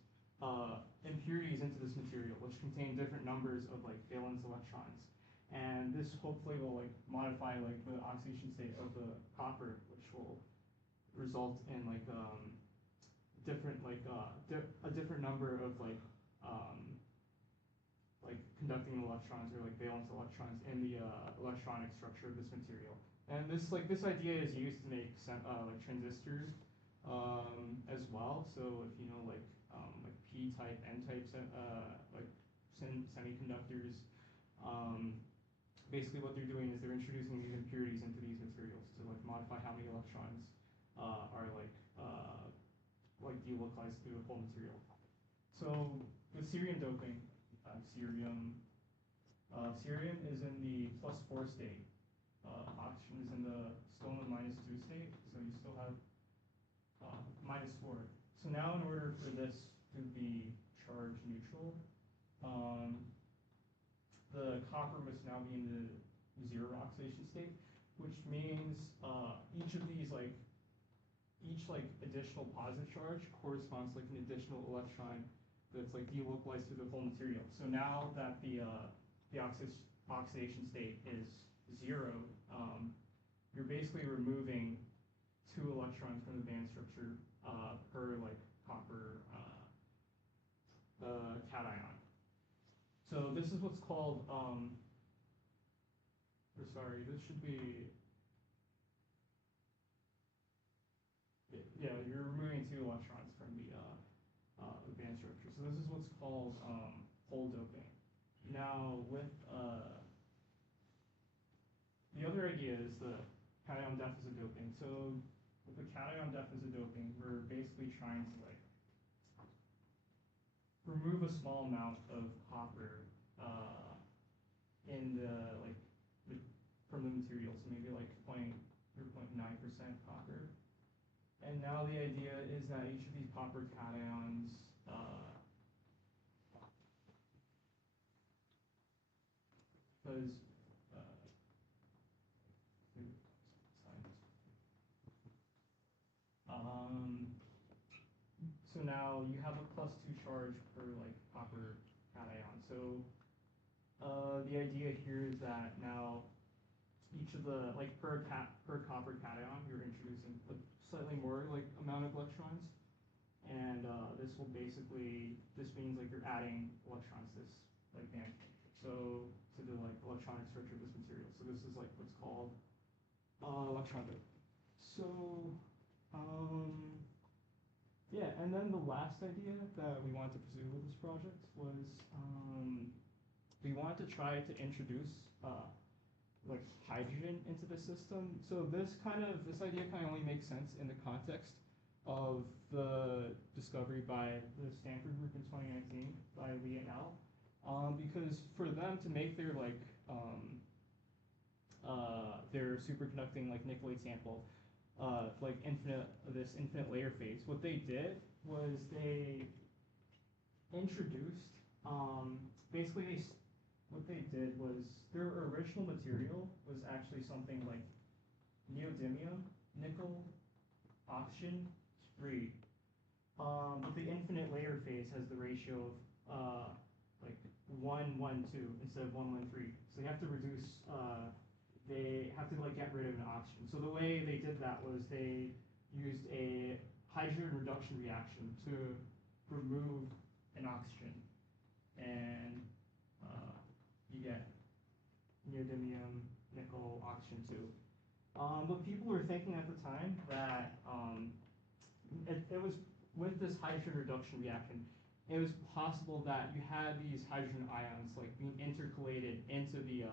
impurities into this material, which contain different numbers of like valence electrons, and this hopefully will like modify like the oxidation state of the copper, which will result in like different like a different number of like conducting electrons or like valence electrons in the electronic structure of this material. And this idea is used to make like transistors as well. So if you know like P-type, N-type like semiconductors, basically what they're doing is they're introducing these impurities into these materials to like modify how many electrons are like delocalized through the whole material. So with cerium doping, cerium is in the +4 state. Oxygen is in the still in the -2 state, so you still have -4. So now in order for this to be charge neutral, the copper must now be in the 0 oxidation state, which means each of these each additional positive charge corresponds to like an additional electron that's like delocalized through the whole material. So now that the oxidation state is 0, you're basically removing 2 electrons from the band structure per like copper cation. So this is what's called, this should be, yeah, you're removing 2 electrons from the band structure. So this is what's called hole doping. Now with the other idea is the cation deficit doping. So with the cation deficit doping, we're basically trying to like remove a small amount of copper in from the material, so maybe like 0.9% copper. And now the idea is that each of these copper cations so now you have a +2 charge per like copper cation. So the idea here is that now each of the per copper cation, you're introducing a slightly more like amount of electrons. and this means like you're adding electrons to this like band. So to the like electronic structure of this material. So this is like what's called electron doping. So yeah, and then the last idea that we wanted to pursue with this project was we wanted to try to introduce like hydrogen into the system. So this idea kind of only makes sense in the context of the discovery by the Stanford group in 2019 by Lee et al. Because for them to make their superconducting like nickelate sample infinite layer phase, what they did was they introduced what they did was their original material was actually something like neodymium, nickel, oxygen, free. But the infinite layer phase has the ratio of like 1, 1, 2 instead of 1, 1, 3. So they have to reduce. They have to like get rid of an oxygen. So the way they did that was they used a hydrogen reduction reaction to remove an oxygen, and you get neodymium, nickel, oxygen 2. But people were thinking at the time that it was with this hydrogen reduction reaction, it was possible that you had these hydrogen ions like being intercalated into the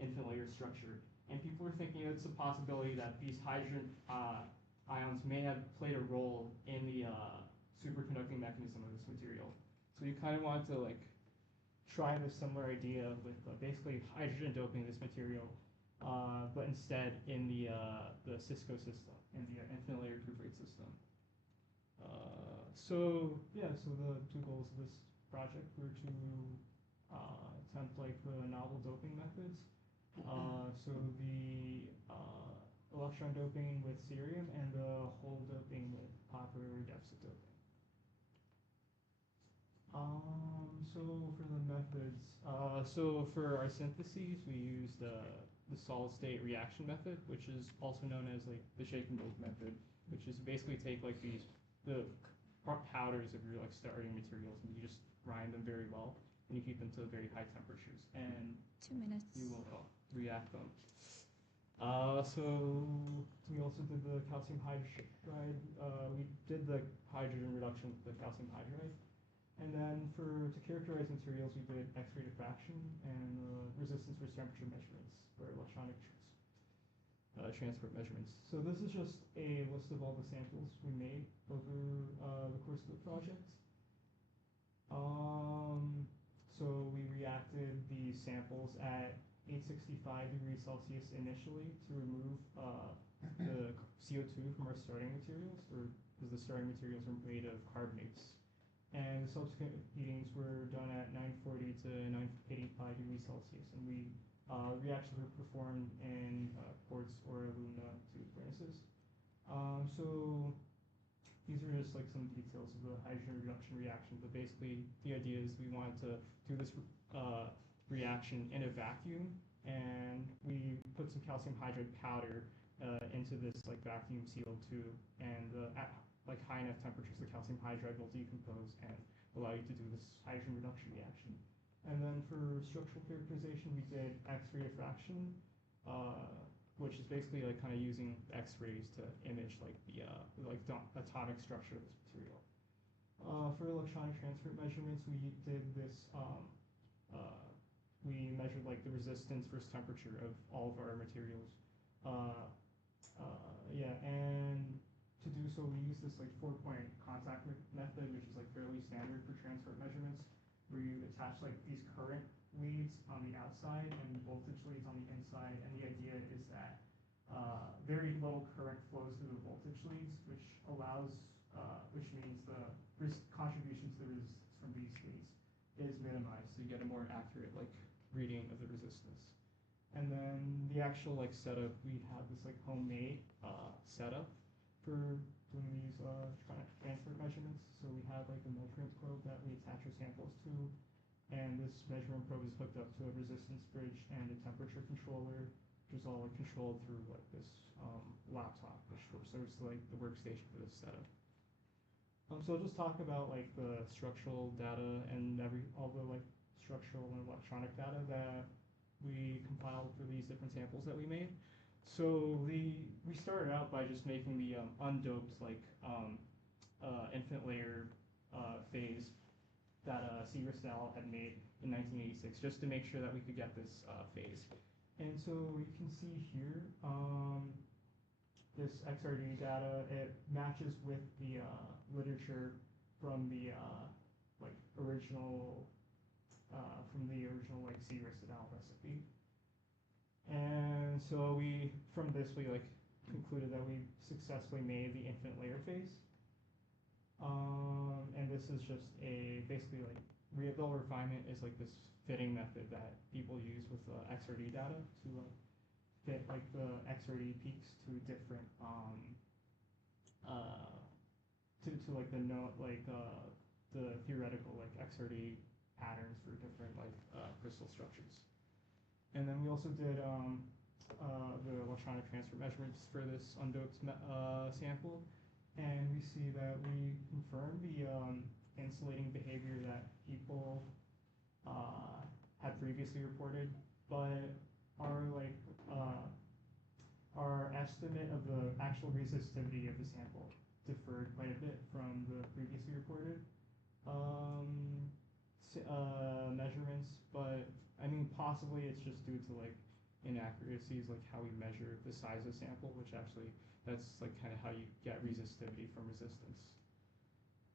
infinite layer structure, and people were thinking it's a possibility that these hydrogen ions may have played a role in the superconducting mechanism of this material. So you kind of want to like try this similar idea with basically hydrogen doping this material, but instead in the Cisco system, in the infinite layer Cuprate system. So the two goals of this project were to attempt like the novel doping methods. So the electron doping with cerium and the hole doping with copper deficit doping. So for the methods, so for our syntheses, we used the solid state reaction method, which is also known as like the shake and bake method, which is basically take like the powders of your like starting materials and you just grind them very well and you keep them to very high temperatures and 2 minutes. you will react them. So we also did the calcium hydride. We did the hydrogen reduction with the calcium hydride. And then to characterize materials, we did X-ray diffraction and resistance versus temperature measurements for electronic transport measurements. So this is just a list of all the samples we made over the course of the project. So we reacted the samples at 865 degrees Celsius initially to remove the CO2 from our starting materials, because the starting materials were made of carbonates. And the subsequent heatings were done at 940 to 985 degrees Celsius, and reactions were performed in quartz or alumina tube furnaces. So these are just like some details of the hydrogen reduction reaction, but basically the idea is we wanted to do this reaction in a vacuum, and we put some calcium hydride powder into this like vacuum sealed tube, and at like high enough temperatures the calcium hydride will decompose and allow you to do this hydrogen reduction reaction. And then for structural characterization, we did X-ray diffraction, which is basically like kind of using X-rays to image like the atomic structure of this material. For electronic transport measurements, we did this. We measured like the resistance versus temperature of all of our materials. And to do so, we use this like 4-point contact method, which is like fairly standard for transport measurements, where you attach like these current leads on the outside and voltage leads on the inside. And the idea is that very little current flows through the voltage leads, which means the contribution to the resistance from these leads is minimized, so you get a more accurate like reading of the resistance. And then the actual like setup, we have this like homemade setup for doing these transport measurements. So we have like a measurement probe that we attach our samples to, and this measurement probe is hooked up to a resistance bridge and a temperature controller, which is all like controlled through like this laptop, which serves like the workstation for this setup. So I'll just talk about like the structural data and all the like structural and electronic data that we compiled for these different samples that we made. So we started out by just making the undoped like infinite layer phase that Segrist et al. Had made in 1986, just to make sure that we could get this phase. And so you can see here, this XRD data, it matches with the literature from the like original, like Segrist et al. Recipe. And so from this we like concluded that we successfully made the infinite layer phase. And this is just basically like real refinement is like this fitting method that people use with XRD data to fit like the XRD peaks to different to like the theoretical like XRD patterns for different like crystal structures. And then we also did the electronic transfer measurements for this undoped sample, and we see that we confirm the insulating behavior that people had previously reported, but our estimate of the actual resistivity of the sample differed quite a bit from the previously reported measurements, but I mean possibly it's just due to like inaccuracies, like how we measure the size of the sample, which actually that's like kind of how you get resistivity from resistance.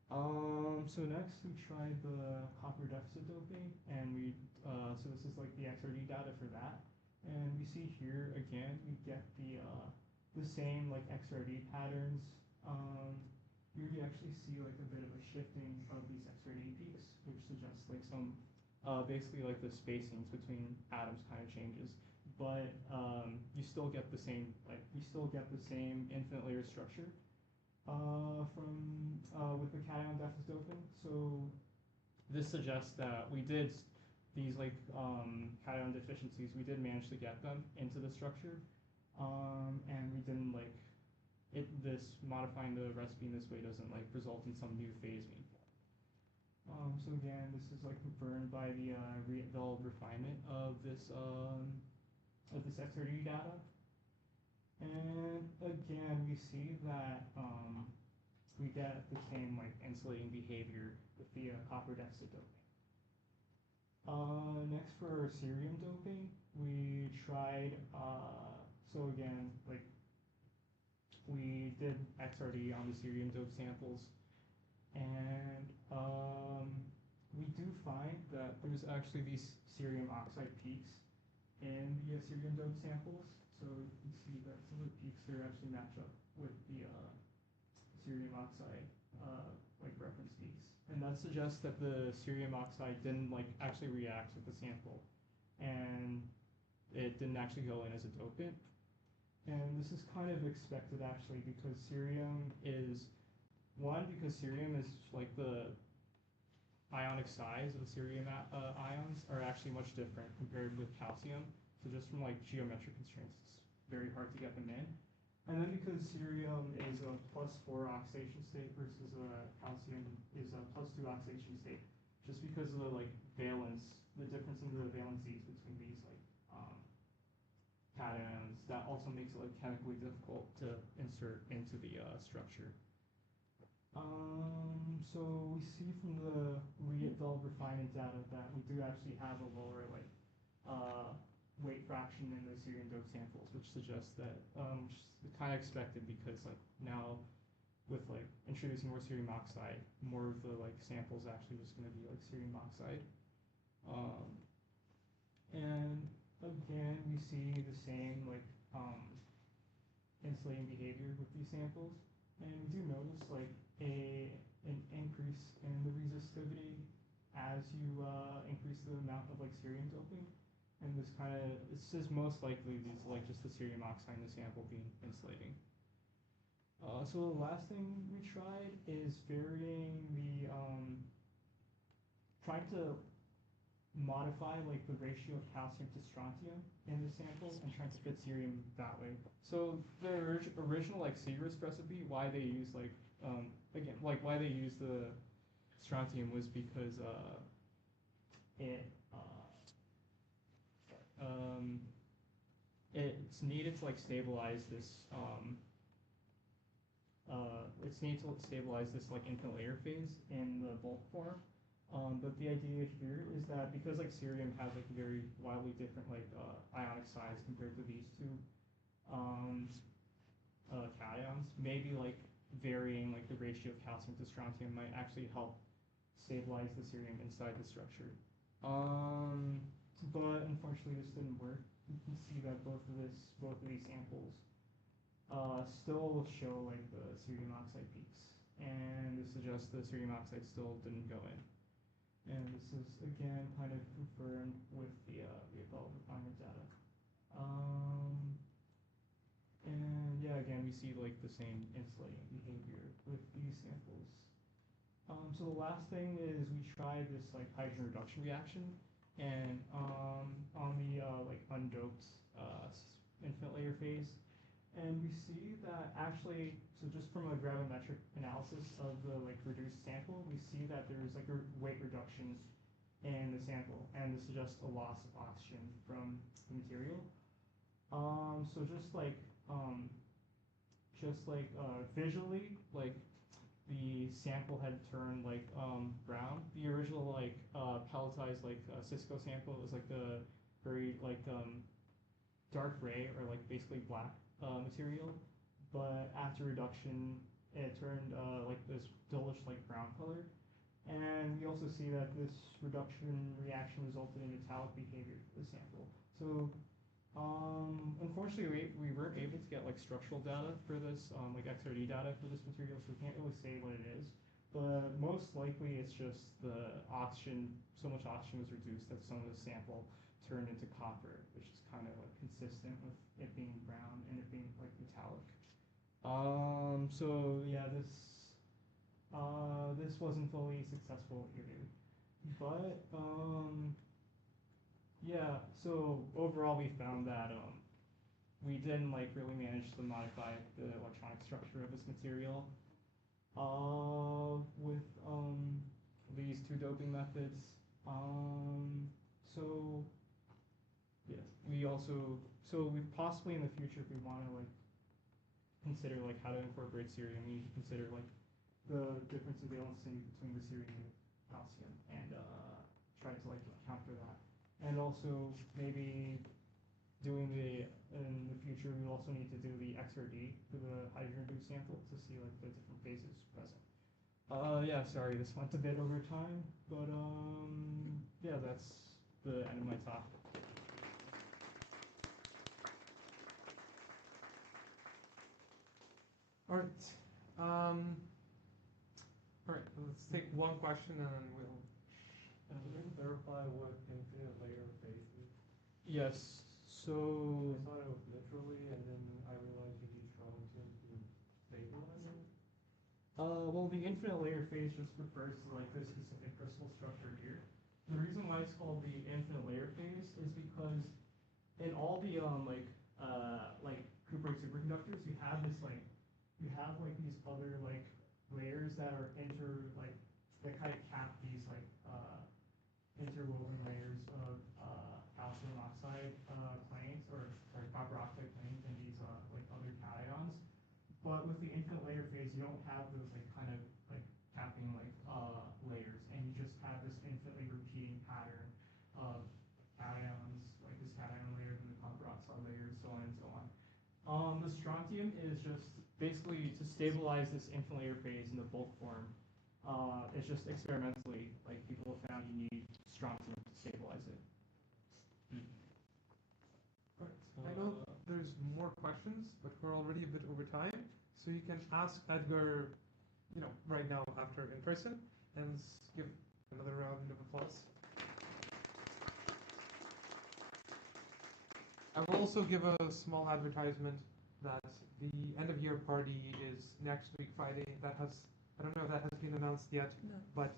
So next we tried the copper deficit doping, and so this is like the XRD data for that, and we see here again we get the same like XRD patterns. Here we actually see like a bit of a shifting of these XRD peaks, which suggests like some basically like the spacings between atoms kind of changes, but you still get the same infinite layer structure with the cation deficit doping. So this suggests that we did these like cation deficiencies. We did manage to get them into the structure, and we didn't like this modifying the recipe in this way doesn't like result in some new phase mean. So again, this is like confirmed by the redeveloped refinement of this XRD data. And again, we see that we get the same like insulating behavior with the copper deficit doping. Next for cerium doping, we tried, so again, like we did XRD on the cerium dope samples, and we do find that there's actually these cerium oxide peaks in the cerium dope samples. So you can see that some of the peaks there actually match up with the cerium oxide like reference peaks, and that suggests that the cerium oxide didn't like actually react with the sample, and it didn't actually go in as a dopant. And this is kind of expected actually, because cerium is like the ionic size of the cerium ions are actually much different compared with calcium. So just from like geometric constraints, it's very hard to get them in. And then because cerium is a +4 oxidation state versus calcium is a +2 oxidation state, just because of the like valence, the difference in the valencies between these like cations, that also makes it like chemically difficult to insert into the structure. So we see from the redeveloped refinement data that we do actually have a lower like weight fraction in the cerium dope samples, which suggests that kind of expected, because like now with like introducing more cerium oxide, more of the like samples actually just going to be like cerium oxide. And again, we see the same like insulating behavior with these samples, and we do notice like an increase in the resistivity as you increase the amount of like cerium doping. And this is most likely these like just the cerium oxide in the sample being insulating. So the last thing we tried is varying the trying to modify like the ratio of calcium to strontium in the sample and try to fit cerium that way. So the original like Segrist recipe, why they use like again like why they use the strontium was because it's needed to like stabilize this like infinite layer phase in the bulk form. But the idea here is that because like cerium has like very wildly different like ionic size compared to these two cations, maybe like varying like the ratio of calcium to strontium might actually help stabilize the cerium inside the structure. But unfortunately this didn't work. You can see that both of these samples still show like the cerium oxide peaks, and this suggests the cerium oxide still didn't go in. And this is again kind of confirmed with the above refinement data. And yeah, again we see like the same insulating behavior with these samples. So the last thing is we tried this like hydrogen reduction reaction, and on the like undoped infinite layer phase, and we see that actually, so just from a gravimetric analysis of the like reduced sample, we see that there's like a weight reduction in the sample, and this suggests a loss of oxygen from the material. So just like visually, like the sample had turned like brown. The original like pelletized like Cisco sample was like the very like dark gray or like basically black material, but after reduction it turned like this dullish like brown color. And we also see that this reduction reaction resulted in metallic behavior for the sample. So unfortunately we weren't able to get like structural data for this, like XRD data for this material, so we can't really say what it is. But most likely it's just the oxygen, so much oxygen was reduced that some of the sample turned into copper, which is kind of like consistent with it being brown and it being like metallic. So yeah, this wasn't fully successful either. But yeah, so overall we found that we didn't like really manage to modify the electronic structure of this material with these two doping methods. So yeah, we possibly in the future, if we want to like consider like how to incorporate cerium, we need to consider like the difference in valency between the cerium and calcium, and try to like account for that. And also maybe in the future we also need to do the XRD for the hydrogen reduced sample to see like the different phases present. Yeah, sorry, this went a bit over time, but yeah, that's the end of my talk. All right. All right. Let's take one question and then we'll. Can you clarify what infinite layer phase is? Yes. So. I thought it was literally, and then I realized you need strontium to stabilize it. Well, the infinite layer phase just refers to like this specific crystal structure here. The reason why it's called the infinite layer phase is because in all the like Cuprates superconductors, you have these other like layers that are that kind of cap these like interwoven layers of calcium oxide planes or copper oxide planes and these like other cations. But with the infinite layer phase, you don't have those like kind of like capping like layers, and you just have this infinitely repeating pattern of cations, like this cation layer and the copper oxide layer, and so on and so on. The strontium is just basically to stabilize this infinite layer phase in the bulk form. It's just experimentally, like people have found you need strontium to stabilize it. Right. I know there's more questions, but we're already a bit over time, so you can ask Edgar, right now after in person, and give another round of applause. I will also give a small advertisement that the end of year party is next week Friday. I don't know if that has been announced yet, No. but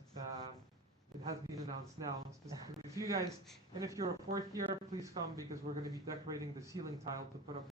It has been announced now, specifically. If you guys, and if you're a fourth year, please come because we're going to be decorating the ceiling tile to put up